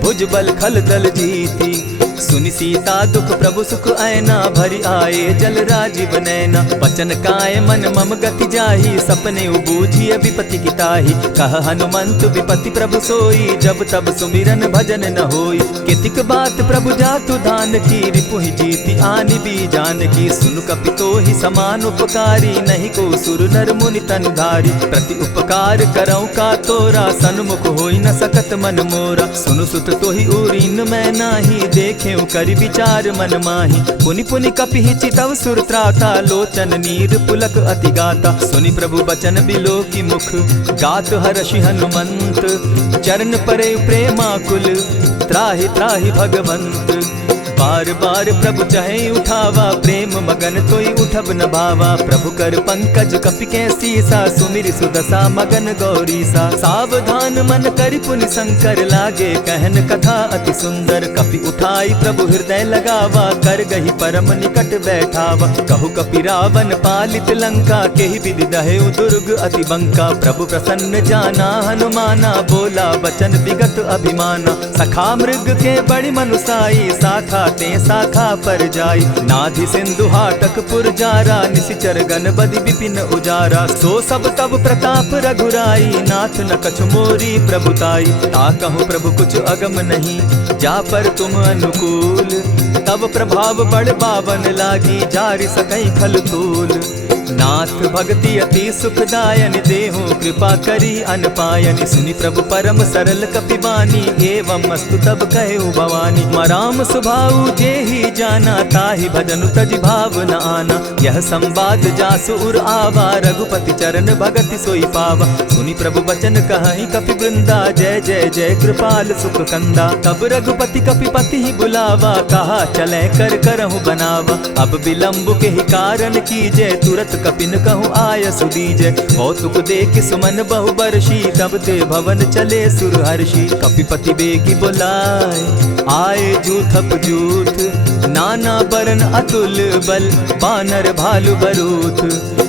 भुज बल खल दल जीती। सुनि सीता दुख प्रभु सुख ऐना, भरी आए जल राजीव नैना। वचन काय मन मम गति जाहि, सपने बूझिय विपति किताहि। कह हनुमंत विपति प्रभु सोई, जब तब सुमिरन भजन न होई। कितिक बात प्रभु जातु धान की, रिपुहि जीति आनि भी जान की। सुनु कपितो ही समान उपकारी, नहीं को सुर नर मुनि तनु धारी। प्रति उपकार करौ का तोरा, सन्मुख होई न सकत मन मोरा। सुनु सुत तोहि उरीन मैं नाही, देखे करि विचार मन माही। पुनि पुनि कपिहि चितव सुर त्राता, लोचन नीर पुलक अति गाता। सुनि प्रभु बचन बिलो की मुख, गात हर्षि हनुमंत। चरण परे प्रेमाकुल, त्राहि त्राहि भगवंत। बार बार प्रभु चहे उठावा, प्रेम मगन तोई उठब न भावा। प्रभु कर पंकज कपि के सीसा, सुमिर सुदशा मगन गौरीसा। सावधान मन करि पुनि शंकर, लागे कहन कथा अति सुंदर। कपि उठाई प्रभु हृदय लगावा, कर गही परम निकट बैठावा। कहु कपि रावण पालित लंका, केहि विधि दहेउ दुर्ग अति बंका। प्रभु प्रसन्न जाना हनुमाना, बोला बचन विगत अभिमाना। सखा मृग के बड़ी मनुसाई, साखा ते शाखा पर जाई। नाधि सिंधु हाटक पुरजारा, निशिचर गण बदि विपिन उजारा। सो सब तब प्रताप रघुराई, नाथ न कछु मोरी प्रभुताई। ताकहु प्रभु कुछ अगम नहीं, जा पर तुम अनुकूल। तब प्रभाव बड़ बावन लागी, जारि सकई खल तूल। नाथ भक्ति अति सुखदायन, देहु कृपा करी अनपायन। सुनि प्रभु परम सरल कपिबानी, एवं अस्तु तब कहेउ भवानी। मराम सुभाऊ जेहि जाना, ताहि भजनु तजि भाव न आना। यह संवाद जासु उर आवा, रघुपति चरण भगति सोई पावा। सुनि प्रभु बचन कहहि कपि वृंदा, जय जय जय कृपाल सुख कंदा। तब रघुपति कपिपति ही बुलावा, कहा चले कर करहु बनावा। अब विलंब के ही कारण कीजय, तुरत कपिन कहूँ आय सुदीजय। कौतुक देख सुमन बहु बरसी, तब ते भवन चले सुर हर्षि। कपिपति बेगी बुलाए, आए जूथप जूथ। नाना बरन अतुल बल, बानर भालु बरूथ।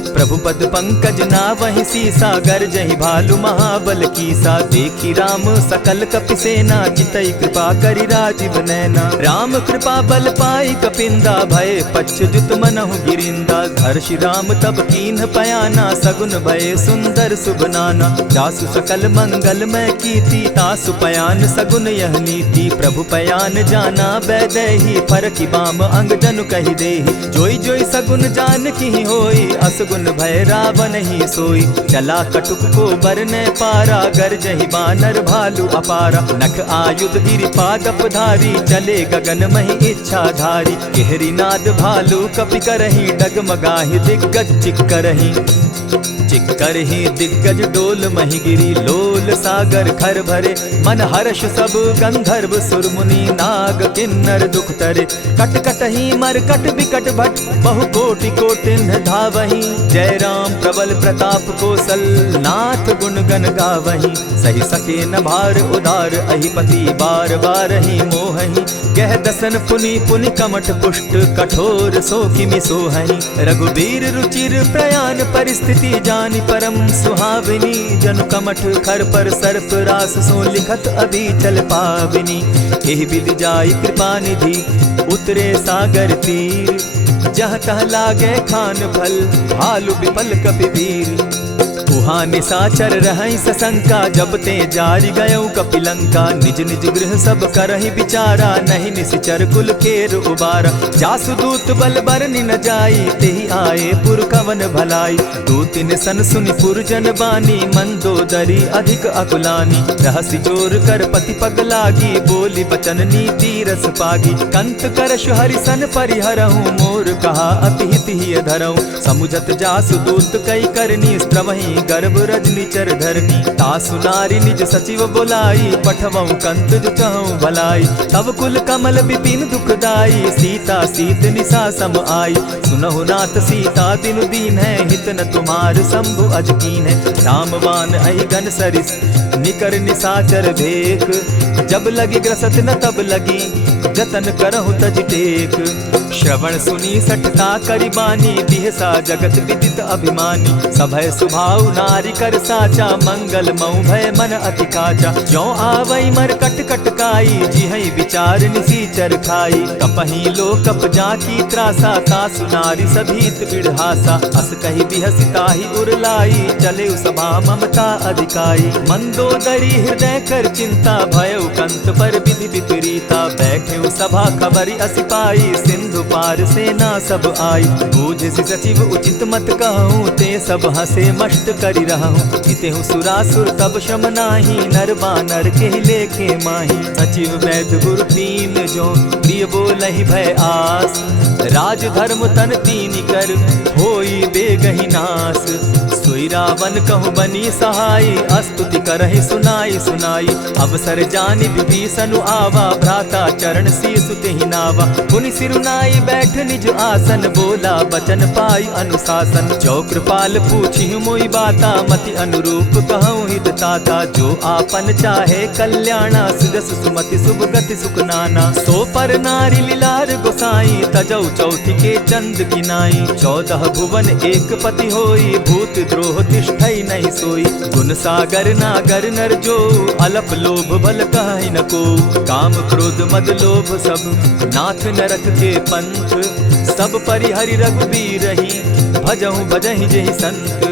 प्रभु पद पंकज नावहि सीसा, गरजहि भालु महाबल कीसा। देखी राम सकल कपि सेना, चितई कृपा करि राजीव नैना। राम कृपा बल पाई कपिंदा, भय पच्युत मनहु गिरिंदा। हर्षि राम तब कीन्ह पयाना, सगुन भय सुंदर शुभ नाना। जासु सकल मंगल मैं कीति, तासु पयान सगुन यह नीति। प्रभु पयान जाना बैदेही, फरकि बाम अंग जनु कहि देहि। जोई जोई सगुन जान की होई, असगुन भय रावण ही सोई। चला कटुक को बरने पारा, गरजहि बानर भालु अपारा। नख आयुध गिरि पादप धारी, चले गगन महि इच्छा धारी। केहरी नाद भालु कपि करहि, डगमगाहि दिग्गज चिक्करहि। चिक्करहि दिग्गज डोल महि गिरी, लोल सागर खर भरे। मन हर्ष सब गंधर्व सुर मुनि, नाग किन्नर दुख तरे। कट कटहि मरकट बिकट भट, बहु कोटि कोटिन धावहि। जय राम प्रबल प्रताप कौशल, नाथ गुण गण गावहि। सही सके न भार उदार, अहिपति बार बार ही मोहहि। गह दसन पुनि पुनि कमठ पुष्ट, कठोर सो किमि सोहहि। रघुबीर रुचिर प्रयाण परिस्थिति, जानि परम सुहाविनी। जनु कमठ खर पर सर्प रास, सो लिखत अभी चल पाविनी। एहि विधि जाई कृपा निधि, उतरे सागर तीर। जह तह लागे खान फल, भालु विपल कपि वीर। उह वहाँ निशाचर रहई सशंका, जब ते जारी गयऊ कपिलंका। निज निज गृह सब करहि विचारा, नहीं निशिचर कुल केर उबारा। जासुदूत बल बरनि न जाई, तेहि आए पुर कवन भलाई। दूतिन सन सुनि पुरजन बानी, मंदोदरी अधिक अकुलानी। रहसि जोर कर पति पग लागी, बोली बचन नीति रस पागी। कंत करश हरिसन परिहरहूँ, मोर कहा अति हित ही धरऊँ। समुझत जासुदूत कई करनी, स्त्रवहि गर्भ रजनी चर धरनी। तासु नारी निज सचिव बोलाई, पठवऊँ कंत जो चहूँ भलाई। तब कुल कमल विपिन दुखदाई, सीता सीत निशा सम आई। सुनहु नाथ सीता दिनु दीन है, हित न तुम्हार शंभु अजकीन है। रामवान अहिगन सरिस निकर निशाचर भेक, जब लगी ग्रसत न तब लगी, जतन करहु तज टेक। श्रवण सुनी सठता करिबानी, बिहसा जगत विदित अभिमानी। सभय सुभाव नारी कर साचा, मंगल मऊ भय मन अति काचा। जो आवई मर कट कटकाई, जिहई विचार निसीचर खाई। कपही लो कप जाकी त्रासा, तासु नारी सभीत बिढ़ासा। अस कही बिहसी ताहि उरलाई, चले सभा ममता अधिकाई। मंदोदरी हृदय कर चिंता, भयउ कंत पर विधि विपरीता। बैठे सभा खबरी असी पाई, सिंधु पार सेना सब आई। बूझसि सचिव उचित मत कहूँ, ते सब हसे मष्ट करि रहूँ। हितेहु सुरासुर तब श्रम नाही, नर बानर के लेखे माही। सचिव वैद्य गुरु तीन जो, प्रिय बोलहि भय आस। राज धर्म तन तीन कर, होई बेगहि नास। सोई रावण कहु बनी सहाई, अस्तुति करहि सुनाई सुनाई। अवसर जानि विभीषण आवा, भ्राता चरण शीसु तेहि नावा। पुनि सिरुनाई बैठ निज आसन, बोला बचन पाई अनुशासन। जो कृपाल पूछि मोई बाता, मति अनुरूप कहूँ हित ताता। जो आपन चाहे कल्याणा, सुजस सुमति शुभ गति सुख नाना। सो पर नारी लीलार गोसाई, तजौ चौथि के चंद किनाई। 14 भुवन एक पति होई, भूत द्रोह तिष्ठई नहीं सोई। गुण सागर नागर नर जो, अलप लोभ भल कहि न को। काम क्रोध मद लोभ सब, नाथ नरक के पंथ। सब परिहरि रघुबीर रही, भजहु भजहि जेहि संत।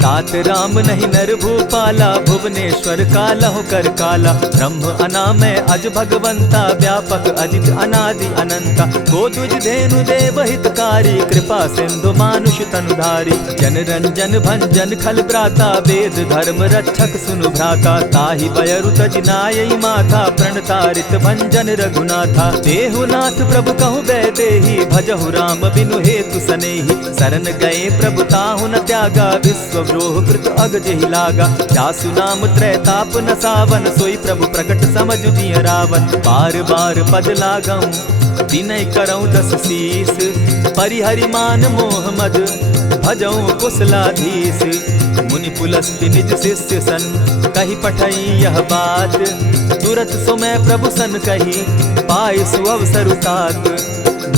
तात राम नहीं नर भूपाला, भुवनेश्वर कालहु कर काला। ब्रह्म अनामय अज भगवंता, व्यापक अजित अनादि अनंता। को द्विज धेनु देव हितकारी, कृपा सिंधु मानुष तनुधारी। जन रंजन भंजन खल भ्राता, वेद धर्म रक्षक सुनु भ्राता। ताहि बयरु तज नायई माथा, प्रणतारित भंजन रघुनाथा। देहुनाथ प्रभु कहु बैदेही, भजहु राम बिनु हेतु सनेही। शरण गए प्रभु ताहु न त्यागा, विश्व द्रोह कृत अग जेहि लागा। जासु नाम त्रैताप न सावन, सोई प्रभु प्रकट समझ जिय रावण। बार बार पद लागऊं, विनय करऊं 10 शीस। परिहरि मान मोह मद, भजऊं कुशलाधीश। मुनि पुलस्त्य निज शिष्य सन, कही पठई यह बात। तुरत सो मैं प्रभु सन कही, पाय सुअवसर तात।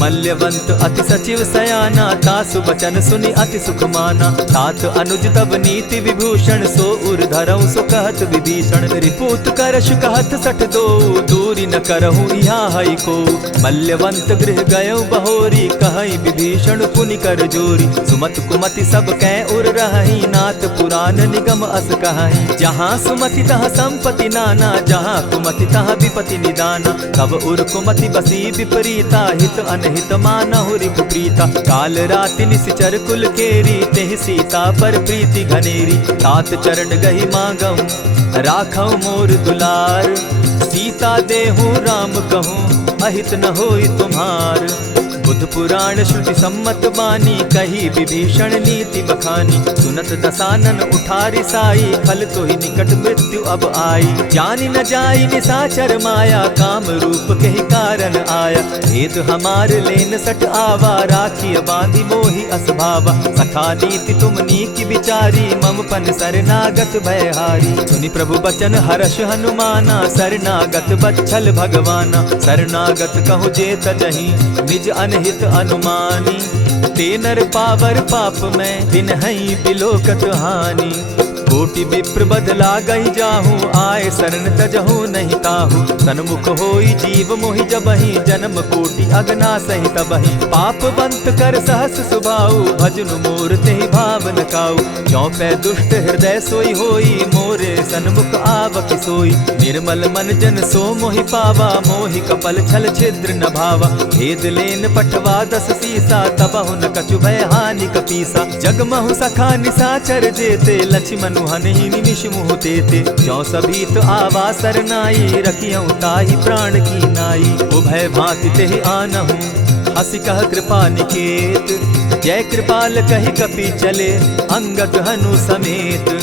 मल्यवंत अति सचिव सयाना, तासु बचन सुनि अति सुख माना। तात अनुज तब नीति विभूषण, सो उर धरऊं सो कहत विभीषण। रिपुत करश कहत सठ दो, दूरी न करहूँ यहाँ हई को। मल्यवंत गृह गयऊ बहोरी, कहई विभीषण पुनि कर जोरी। सुमत कुमति सब कै उर रहई, नाथ पुराण निगम अस कहई। जहाँ सुमति तहाँ संपत्ति नाना, जहाँ कुमति तहाँ विपति निदाना। तब उर कुमति बसी विपरीता, हित अनहित मानहु रिपु प्रीता। काल राति निशिचर कुल केरी, तेहि सीता पर प्रीति घनेरी। तात चरण गहि मांगऊं, राखऊं मोर दुलार। सीता देहूँ राम कहूँ, अहित न होई तुम्हार। बुध पुराण श्रुति सम्मत बानी, कही विभीषण नीति बखानी। सुनत दसानन उठारी साई, फल तो ही निकट मृत्यु अब आई। जानी न जाई निशाचर माया, काम रूप के ही कारण आया। भेद हमार लेन सट आवा, राखी बांधी मोहि असभावा। सखा नीति तुम नीति विचारी, मम पन शरणागत भयहारी। सुनि प्रभु बचन हर्ष हनुमाना, शरणागत बच्छल भगवाना। शरणागत कहु जे तजहि, निज अनहित अनुमानी। ते नर पावर पाप में, दिन हई बिलोकत हानि। कोटि विप्र बदला गई जाहूँ, आए शरण तजहू नहीं ताहू। सन्मुख होई जीव मोहि जबहि, जन्म कोटि अगना सही तबहि। पाप बंत कर सहस सुभाऊ, भजनु मोर तेहि भावन काऊ। ज्यों पै दुष्ट हृदय सोई होई, मोरे सन्मुख आवक सोई। निर्मल मन जन सो मोहि पावा, मोहि कपल छल छिद्र न भावा। भेद लेन पठवा 10 सीसा, तबहु न कछु भय हानि कपीसा। जगमहु सखा निसाचर जेते, लक्ष्मनु हनहि निमिष मुह तेते। ज्यों सभी तो आवा सरनाई, रखियौ ताहि प्राण की नाई। उभय भांति तेहि आनहु, हसी कह कृपा निकेत। जय कृपाल कहि कपि चले, अंगद हनु समेत।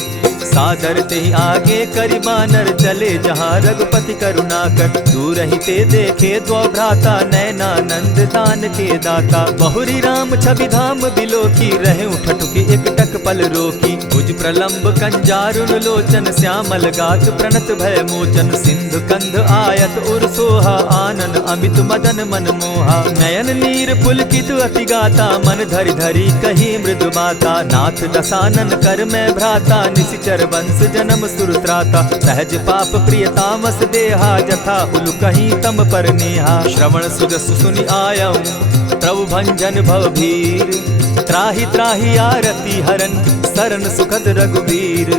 सादर तेहि आगे करि बानर, चले जहाँ रघुपति करुणाकर। दूर ही ते देखे द्वौ भ्राता, नैनानंद दान के दाता। बहुरी राम छवि धाम बिलोकी, रहे उठटुकी एक टक पल रोकी। भुज प्रलंब कंजारुन लोचन, श्यामल गात प्रणत भय मोचन। सिंधु कंध आयत उर सोहा, आनन अमित मदन मन मोहा। नयन नीर पुलकित अति गाता, मन धरि धरि कही मृदु बाता। नाथ दसानन कर मैं भ्राता, निशिचर वंश जन्म सुरत्राता। सहज पाप प्रियतामस देहा, जथा उलु कहीं तम पर नेहा। श्रवण सुजस सुनि आयऊं, प्रभु भंजन भव भीर। त्राहि त्राहि आरती हरन, सरन सुखद रघुवीर।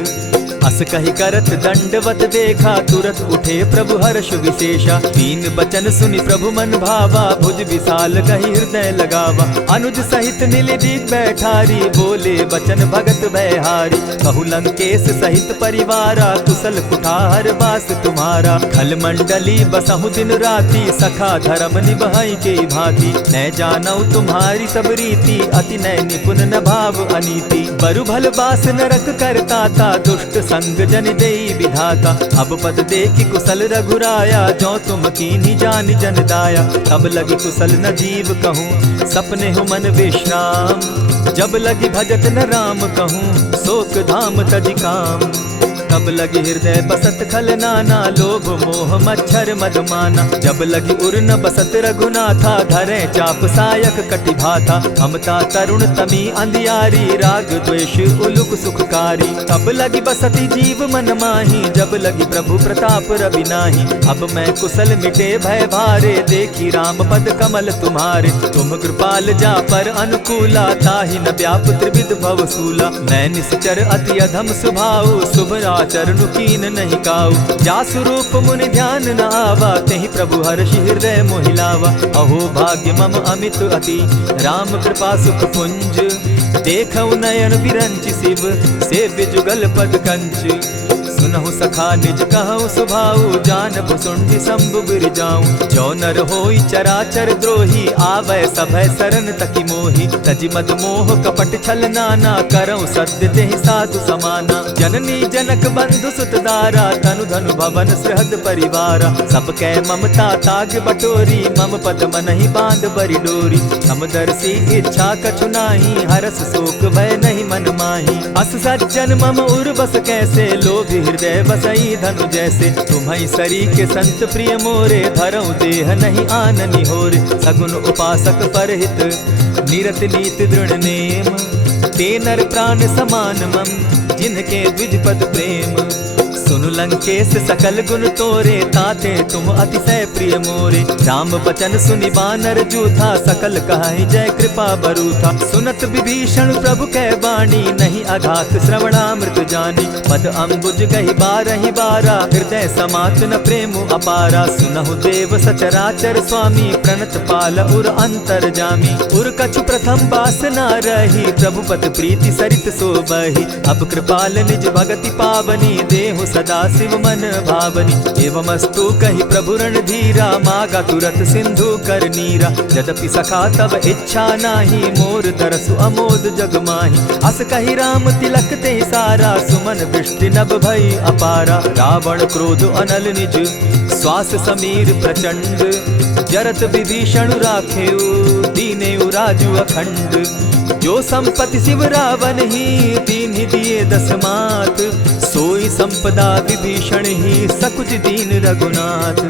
अस कहि करत दंडवत देखा, तुरत उठे प्रभु हर्ष विशेषा। तीन बचन सुनि प्रभु मन भावा, भुज विशाल कहि हृदय लगावा। अनुज सहित नील दीप बैठारी, बोले बचन भगत भयहारी। कहु लंकेश सहित परिवारा, कुशल कुठार बास तुम्हारा। खल मंडली बसहु दिन राति, सखा धर्म निभाई के भांति। न जानौ तुम्हारी सब रीति, अति नय निपुण न भाव अनीति। बरु भल बास नरक करताता, दुष्ट संग जन देई विधाता। अब पद देखि कुशल रघुराया, जो तुम कीन्ही जानि जन दाया। तब लगी कुशल न जीव कहूँ, सपने हो मन विश्राम। जब लगी भजत न राम कहूँ, शोक धाम तजि काम। तब लगी हृदय बसत खल नाना, लोभ मोह मच्छर मदमाना। जब लगी उर न बसत रघुनाथा, धरे चाप सायक कटि भाथा। ममता तरुण तमी अंधियारी, राग द्वेष उलुक सुखकारी। तब लगी बसती जीव मन माही, जब लगी प्रभु प्रताप रवि नाही। अब मैं कुशल मिटे भय भारे, देखी राम पद कमल तुम्हारे। तुम कृपाल जा पर अनुकूला, ताहि न व्याप त्रिविध भव सूला। मैं निश्चर अति अधम स्वभाव, शुभ चरणु कीन नहीं काऊ। जासु रूप मुनि ध्यान न आवा, तेहि प्रभु हर्षि हृदय मोहिलावा। अहो भाग्य मम अमित अति, राम कृपा सुख पुंज। देखऊ नयन विरंचि शिव, सेव्य जुगल पद कंच। सुनहु सखा निज कहु सुभाऊ, जानबु सुंडि शंभु गिर जाऊं। जो नर होई चराचर द्रोही, आवै सभय सरन तकि मोहि। तजि मद मोह कपट छल नाना, करऊं सत्य तेहि साधु समाना। जननी जनक बंधु सुत दारा, तनु धनु भवन सृहद परिवारा। सब कै ममता ताग बटोरी, मम पद मनहि बांध बरि डोरी। समदर्शी इच्छा कछु नाही, हरस शोक भय नहीं मन माही। अस सज्जन मम उर बस कैसे, लोभी हृदय बसई धनु जैसे। तुम्हि सरी के संत प्रिय मोरे, धरऊं देह नहीं आननि होरे। सगुन उपासक परहित, निरत नीति दृढ़ नेम। ते नर प्राण समान मम, जिनके द्विज पद प्रेम। सुनु लंकेश सकल गुण तोरे, ताते तुम अतिशय प्रिय मोरे। राम बचन सुनि बानर जूथा, सकल कहाहि जय कृपा बरूथा। सुनत विभीषण प्रभु कै बाणी, नहीं अघात श्रवणामृत जानी। पद अम्बुज गहि बारहि बारा, हृदय समात न प्रेम अपारा। सुनहु देव सचराचर स्वामी, प्रणत पाल उर अंतर जामी। उर कछु प्रथम बास न रही, प्रभु पद प्रीति सरित सोबहि। अब कृपाल निज भगति पावनी, देहु सदा शिव मन भावनी। एवमस्तु कहि प्रभु रणधीरा, मागा तुरत सिंधु कर नीरा। यद्यपि सखा तब इच्छा नाही, मोर दरसु अमोद जग माही। अस कहि राम तिलक तेहि सारा, सुमन दृष्टि नभ भई अपारा। रावण क्रोध अनल निज, श्वास समीर प्रचंड। जरत विभीषण राखेउ, दीनेउ राजु अखंड। जो संपत्ति शिव रावण ही, दीन्हि दिए 10 मात। सोई संपदा विभीषण ही, सकुच दीन रघुनाथ।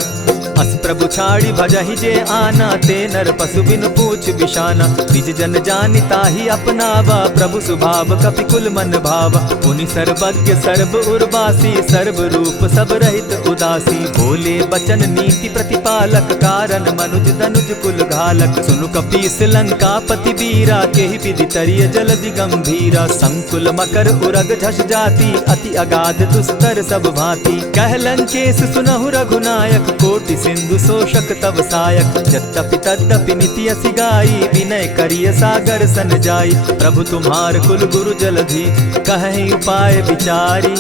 अस प्रभु छाड़ी भजहि जे आना, ते नर पशु बिन पूछ बिशाना। निज जन जानिता ही अपनावा, प्रभु स्वभाव कपि कुल मन भावा। पुनि सर्वज्ञ सर्व उर्वासी, सर्व रूप सब रहित उदासी। बोले बचन नीति प्रतिपालक, कारण मनुज धनुज कुल घालक। सुनु कपीस लंकापति वीरा, केहि विधि तरिय जलधि गंभीरा। संकुल मकर उरग झष जाति, अति अगाध दुस्तर सब भांति। कह लंकेश सुनहु रघुनायक, कोटि सिंधु शोषक तव सायक। यद्यपि तद्यपि निति असि गाई, विनय करिय सागर सन जाई। प्रभु तुम्हार कुल गुरु जलधि, कहि उपाय विचारी।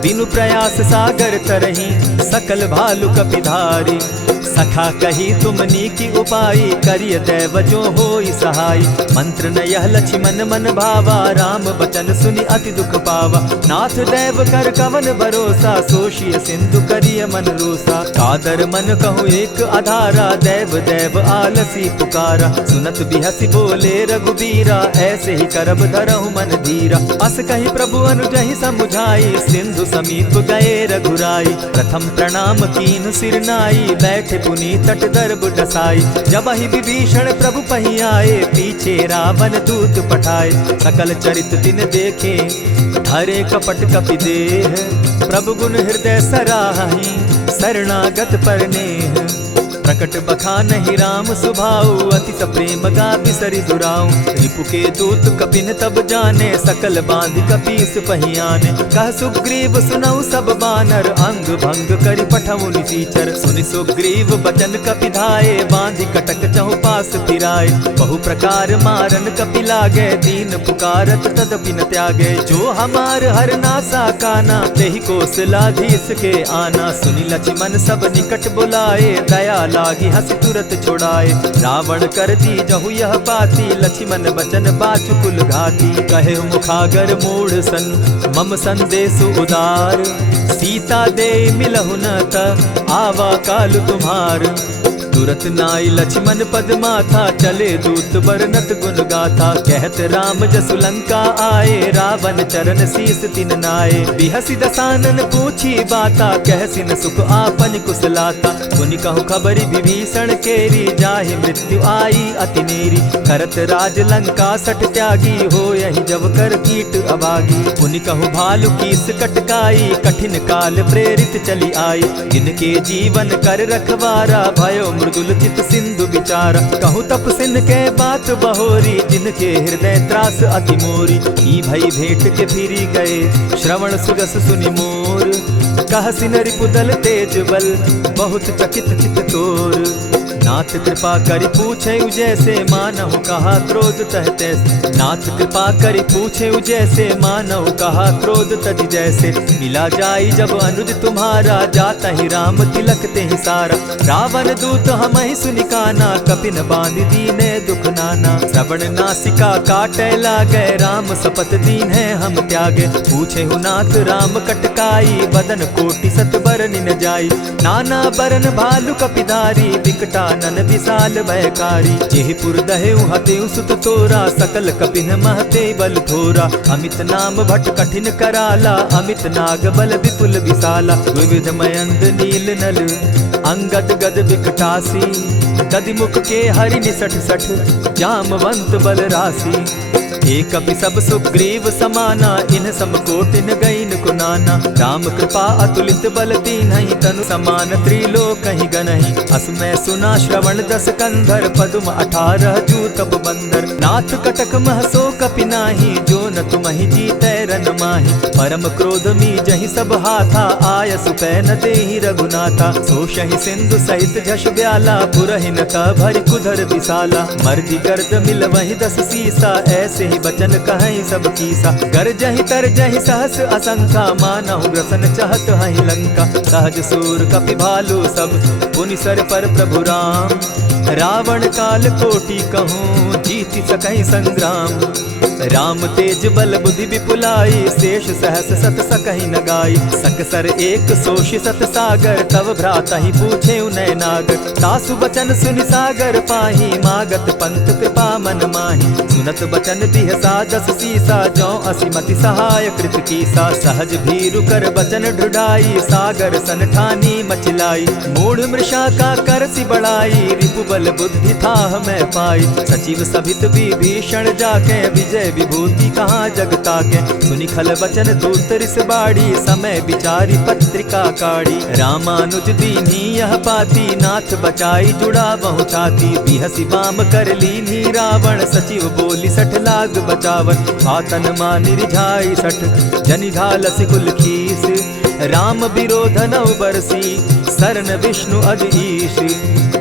बिनु प्रयास सागर तरही, सकल भालु कपिधारी। सखा कही तुमनी की उपाई, करिय दैव जो होई सहाय। मंत्र न यह लक्ष्मण मन भावा, राम बचन सुनि अति दुख पावा। नाथ दैव कर कवन भरोसा, सोषिय सिंधु करिय मन रोसा। कादर मन कहूँ एक आधारा, दैव दैव आलसी पुकारा। सुनत बिहसी बोले रघुबीरा, ऐसे ही करब धरहु मन धीरा। अस कही प्रभु अनुजहि समुझाई, सिंधु समीप गए रघुराई। प्रथम प्रणाम कीन सिर नाई, बैठे पुनि तट दर्ब डसाई। जब ही विभीषण प्रभु पही आए, पीछे रावण दूत पठाए। सकल चरित तिन देखे, धरे कपट कपि देह। प्रभु गुण हृदय सराहि, शरणागत पर नेह। प्रकट बखानहि राम सुभाऊ, अति प्रेम गा बिसरि दुराऊ। रिपु के दूत कपिन तब जाने, सकल बांधि कपीस पहियाने। कह सुग्रीव सुनऊ सब बानर, अंग भंग करि पठऊ निसीचर। सुनि सुग्रीव बचन कपि धाये, बांधि कटक चहु पास फिराए। बहु प्रकार मारन कपि लागे, दीन पुकारत तदपि न त्यागे। जो हमार हर नासा काना, तेहि कौशलाधीश के आना। सुनि लक्ष्मण सब निकट बुलाए, दया लागी हंसी तुरत छुड़ाए। रावण कर दी जहु यह पाती, लक्ष्मण बचन बाचु कुल घाती। कहे मुखागर मूढ़ सन, मम संदेश उदार। सीता दे मिलहु न त, आवा काल तुम्हार। तुरत नाई लक्ष्मण पद माथा, चले दूत बरनत गुण गाथा। कहत राम जसु लंका आए, रावण चरण शीस तिन नाए। बिहसी दसानन पूछी बाता, कहसिन सुख आपन कुशलाता। सुनि कहु खबरी विभीषण केरी, जाहि मृत्यु आई अति नेरी। करत राज लंका सठ त्यागी, हो यही जब कर कीट अभागी। पुनि कहु भालु कीस कटकाई, कठिन काल प्रेरित चली आई। जिनके जीवन कर रखवारा, भयो मृदुल चित सिंधु विचारा। कहूँ तपसिन के बात बहोरी, जिनके हृदय त्रास अति मोरी। ई भई भेंट के फिरी गए, श्रवण सुगस सुनि मोर। कहसिन रिपुदल तेज बल, बहुत चकित चित तोर। नाथ कृपा करि पूछे जैसे, मानहु कहा क्रोध तह तैसे। नाथ कृपा करि पूछे जैसे, मानहु कहा क्रोध तज जैसे। मिला जाई जब अनुज तुम्हारा, जाता ही राम तिलक ते ही सारा। रावण दूत हम ही सुनि काना, कपिन बांधि दीने दुख नाना। श्रवण नासिका काटे लागे, राम सपत दीन है हम त्यागे। पूछे हु नाथ राम कटकाई, बदन कोटि सत बरन न जाई। नाना बरन भालु कपिधारी, विकटा नन विशाल भयकारी। जेहिपुर दहेउ हतेउ सुत तोरा, सकल कपिन महते बल थोरा। अमित नाम भट कठिन कराला, अमित नाग बल विपुल विशाला। विविध मयंद नील नल, अंगद गद विकटासी। दधि मुख के हरि निसठ सठ, जामवंत बल राशि। एक कपि सब सुग्रीव समाना, इन सम कोटिन गईन कुनाना। राम कृपा अतुलित बल दीन्हि, तनु समान त्रिलोक ही गनहि। असमय सुना श्रवण दस कंधर, पदुम 18 जूतब बंदर। नाथ कटक महसो कपि नाही, जो न तुमहि जीतै रन माहि। परम क्रोध मी जहि सब हाथा, आय सुपै न देहि रघुनाथा। सोषहि सिंधु सहित झष ब्याला, पुरहिन त भरि कुधर विशाला। मर्दि गर्द मिल वहि 10 सीसा, ऐसे ही बचन कहीं सब कीसा। गरजहि तरजहि सहस असंखा, मानहु ग्रसन चहत हहि लंका। सहज सूर कपि भालु सब, पुनि सर पर प्रभु राम। रावण काल कोटि कहूँ, जीति सकहि संग्राम। राम तेज बल बुद्धि विपुलाई, शेष सहस सत सकहि न गाई। सकसर एक सोषि सत सागर, तव भ्राता ही पूछे उनय नागर। तासु बचन सुनि सागर पाही, मागत पंत कृपा मन माही। सुनत बचन दिह सादस सीसा, जौ असिमति सहाय कृत कीसा। सहज भीरु कर बचन ढुढ़ाई, सागर सन ठानी मचिलाई। मूढ़ मृषा का करसि बढ़ाई, रिपु बल बुद्धि थाह मैं पाई। सचिव सभित विभीषण जाके, विजय विभूति कहाँ जग ताके। सुनि खल बचन दूत रिस बाड़ी, समय विचारी पत्रिका काढ़ी। रामानुज दीन्ही यह पाती, नाथ बचाई जुड़ा बहु छाती। बिहसी बाम कर लीन्ही रावण, सचिव बोली सठ लाग बचावन। आतन मानि रिझाई सठ, जनि घालसि कुल खीस। राम विरोध नौ बरसी, सरन विष्णु अज ईश।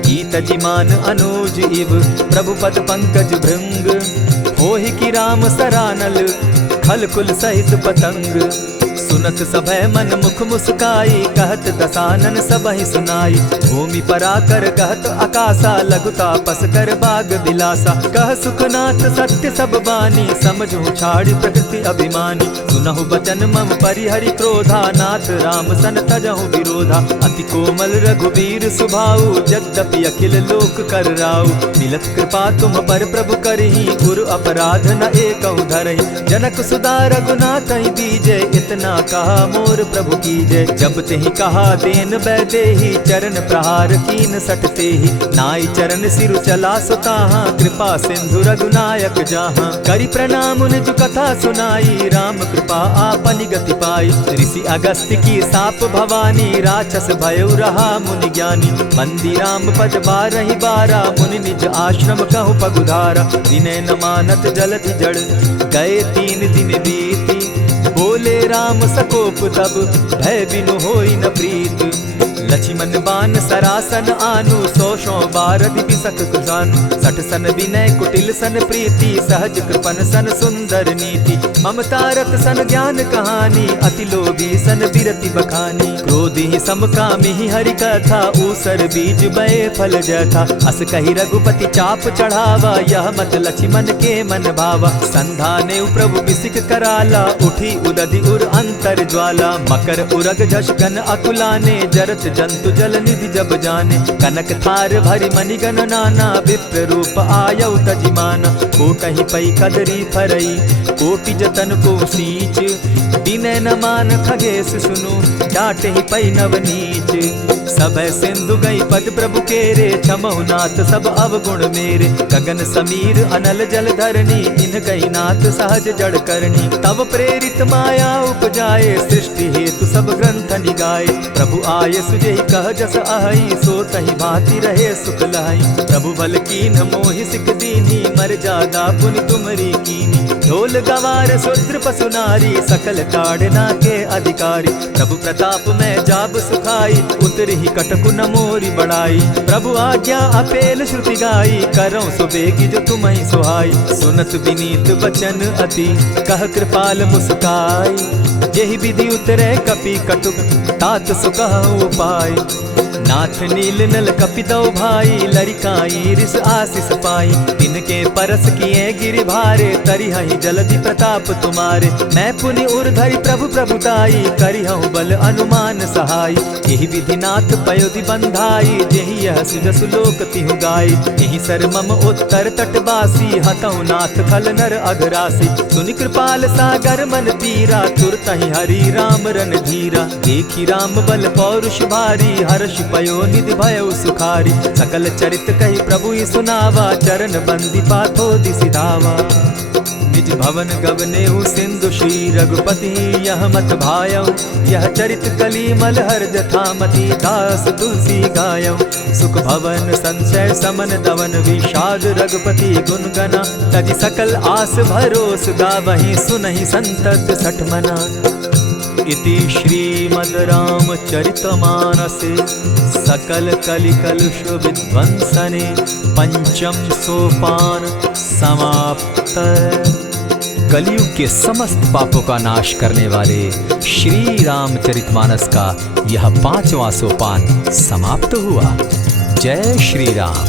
ईत जिमान अनुज इव, प्रभु पद पंकज भृंग। होहि कि राम सरानल, खल कुल सहित पतंग। सुनत सभय मन मुख मुस्काई, कहत दसानन सबहि सुनाई। भूमि पराकर कहत आकाशा, लघुता पस कर बाग बिलासा। कह सुखनाथ सत्य सब बानी, समझू छाड़ी प्रकृति अभिमानी। सुनहु बचन मम परिहरि क्रोधा, नाथ राम सन तजहु विरोधा। अति कोमल रघुबीर सुभाऊ, यद्यपि अखिल लोक कर राऊ। मिलत कृपा तुम पर प्रभु करही, गुरु अपराध न एकहु धरहि। जनक सुदा रघुनाथ ही दीजे, इतना कहा मोर प्रभु कीजय। जब तेहि कहा देन बैदेही, चरण प्रहार कीन सटते ही। नाई चरण सिरु चला सुताहा, कृपा सिंधु रघुनायक जाहा। करि प्रणाम निज कथा सुनाई, राम कृपा आपनि गति पाई। ऋषि अगस्त्य की साप भवानी, राक्षस भयउ रहा मुनि ज्ञानी। बंदी राम पद बारहि बारा, मुनि निज आश्रम कहु पगुधारा। विनय न मानत जलधि जड़, गए 3 दिन बीती। बोले राम सकोप तब, भय बिनु होई न प्रीत। लक्ष्मण बान सरासन आनु, 100 बारधि बिसक कुजानु। 60 सन विनय कुटिल सन प्रीति, सहज कृपन सन सुंदर नीति। ममता रत सन ज्ञान कहानी, अति लोभी सन बिरति बखानी। क्रोधि समकामी हरि कथा, ऊसर बीज बये फल जथा। अस कहि रघुपति चाप चढ़ावा, यह मत लक्ष्मण के मन भावा। संधाने प्रभु बिसिक कराला, उठी उदधि उर अंतर ज्वाला। मकर उरग झष गन अकुलाने, जरत जंतु जल निधि जब जाने। कनक थार भरि मणिगण नाना, विप्र रूप आयौ तजिमाना। कोटहि पै कदरी फरई, कोटि जतन को सींच। विनय न मान खगेश सुनु, डांटहि पै नव नीच। सब सिंधु गई पद प्रभु केरे, क्षमहु नाथ सब अवगुण मेरे। गगन समीर अनल जल धरणी, इन गई नाथ सहज जड़ करणी। तब प्रेरित माया उपजाए, सृष्टि हेतु सब ग्रंथ निगाए। प्रभु आय सुजेहि कह जस अहई, सो तहि भांति रहे सुख लहई। प्रभु बल कीन्ह मोहि सिख दीन्ही, मर जादा पुनि तुमरी कीनी। ढोल गवार शूद्र पशु नारी, सकल ताड़ना के अधिकारी। प्रभु प्रताप में जाब सुखाई, उतरहि कटकु न मोरी बड़ाई। प्रभु आज्ञा अपेल श्रुति गाई, करौ सुबेगी जो तुम्हि सुहाई। सुनत विनीत बचन अति, कह कृपाल मुस्काई। जेहि विधि उतरे कपि कटुक, तात सुकहु उपाय। नाथ नील नल कपितौ भाई, लरिकाई रिस आशीष पाई। तिनके परस किए गिरि भारे, तरिहहि जलधि प्रताप तुम्हारे। मैं पुनि उर्धरि प्रभु प्रभुताई, करिहउ बल अनुमान सहाय। एहि विधि नाथ पयोधि बंधाई, जेहि यह सुजसु लोक तिहु गाई। एहि सर मम उत्तर तटवासी, हतौ नाथ खल नर अघरासी। सुनि कृपाल सागर मन पीरा, तुरतहि हरि राम रन धीरा। देखि राम बल पौरुष भारी, हर्ष पयो निधि भयउ सुखारी। सकल चरित कहि प्रभु ही सुनावा, चरण बंदी पाथो दिसि धावा। निज भवन गवनेहु सिंधु श्री रघुपति, यह मत भायौ। यह चरित कली मल हर जथामति, दास तुलसी गायौ। सुख भवन संशय समन दवन, विषाद रघुपति गुण गना। तजि सकल आस भरोस, गावहि सुनहि संतत सठ मना। इति श्रीमद् रामचरितमानसे, सकल कलिकलुष विध्वंसने। पंचम सोपान समाप्त। कलयुग के समस्त पापों का नाश करने वाले श्री रामचरितमानस का यह 5वां सोपान समाप्त हुआ। जय श्री राम।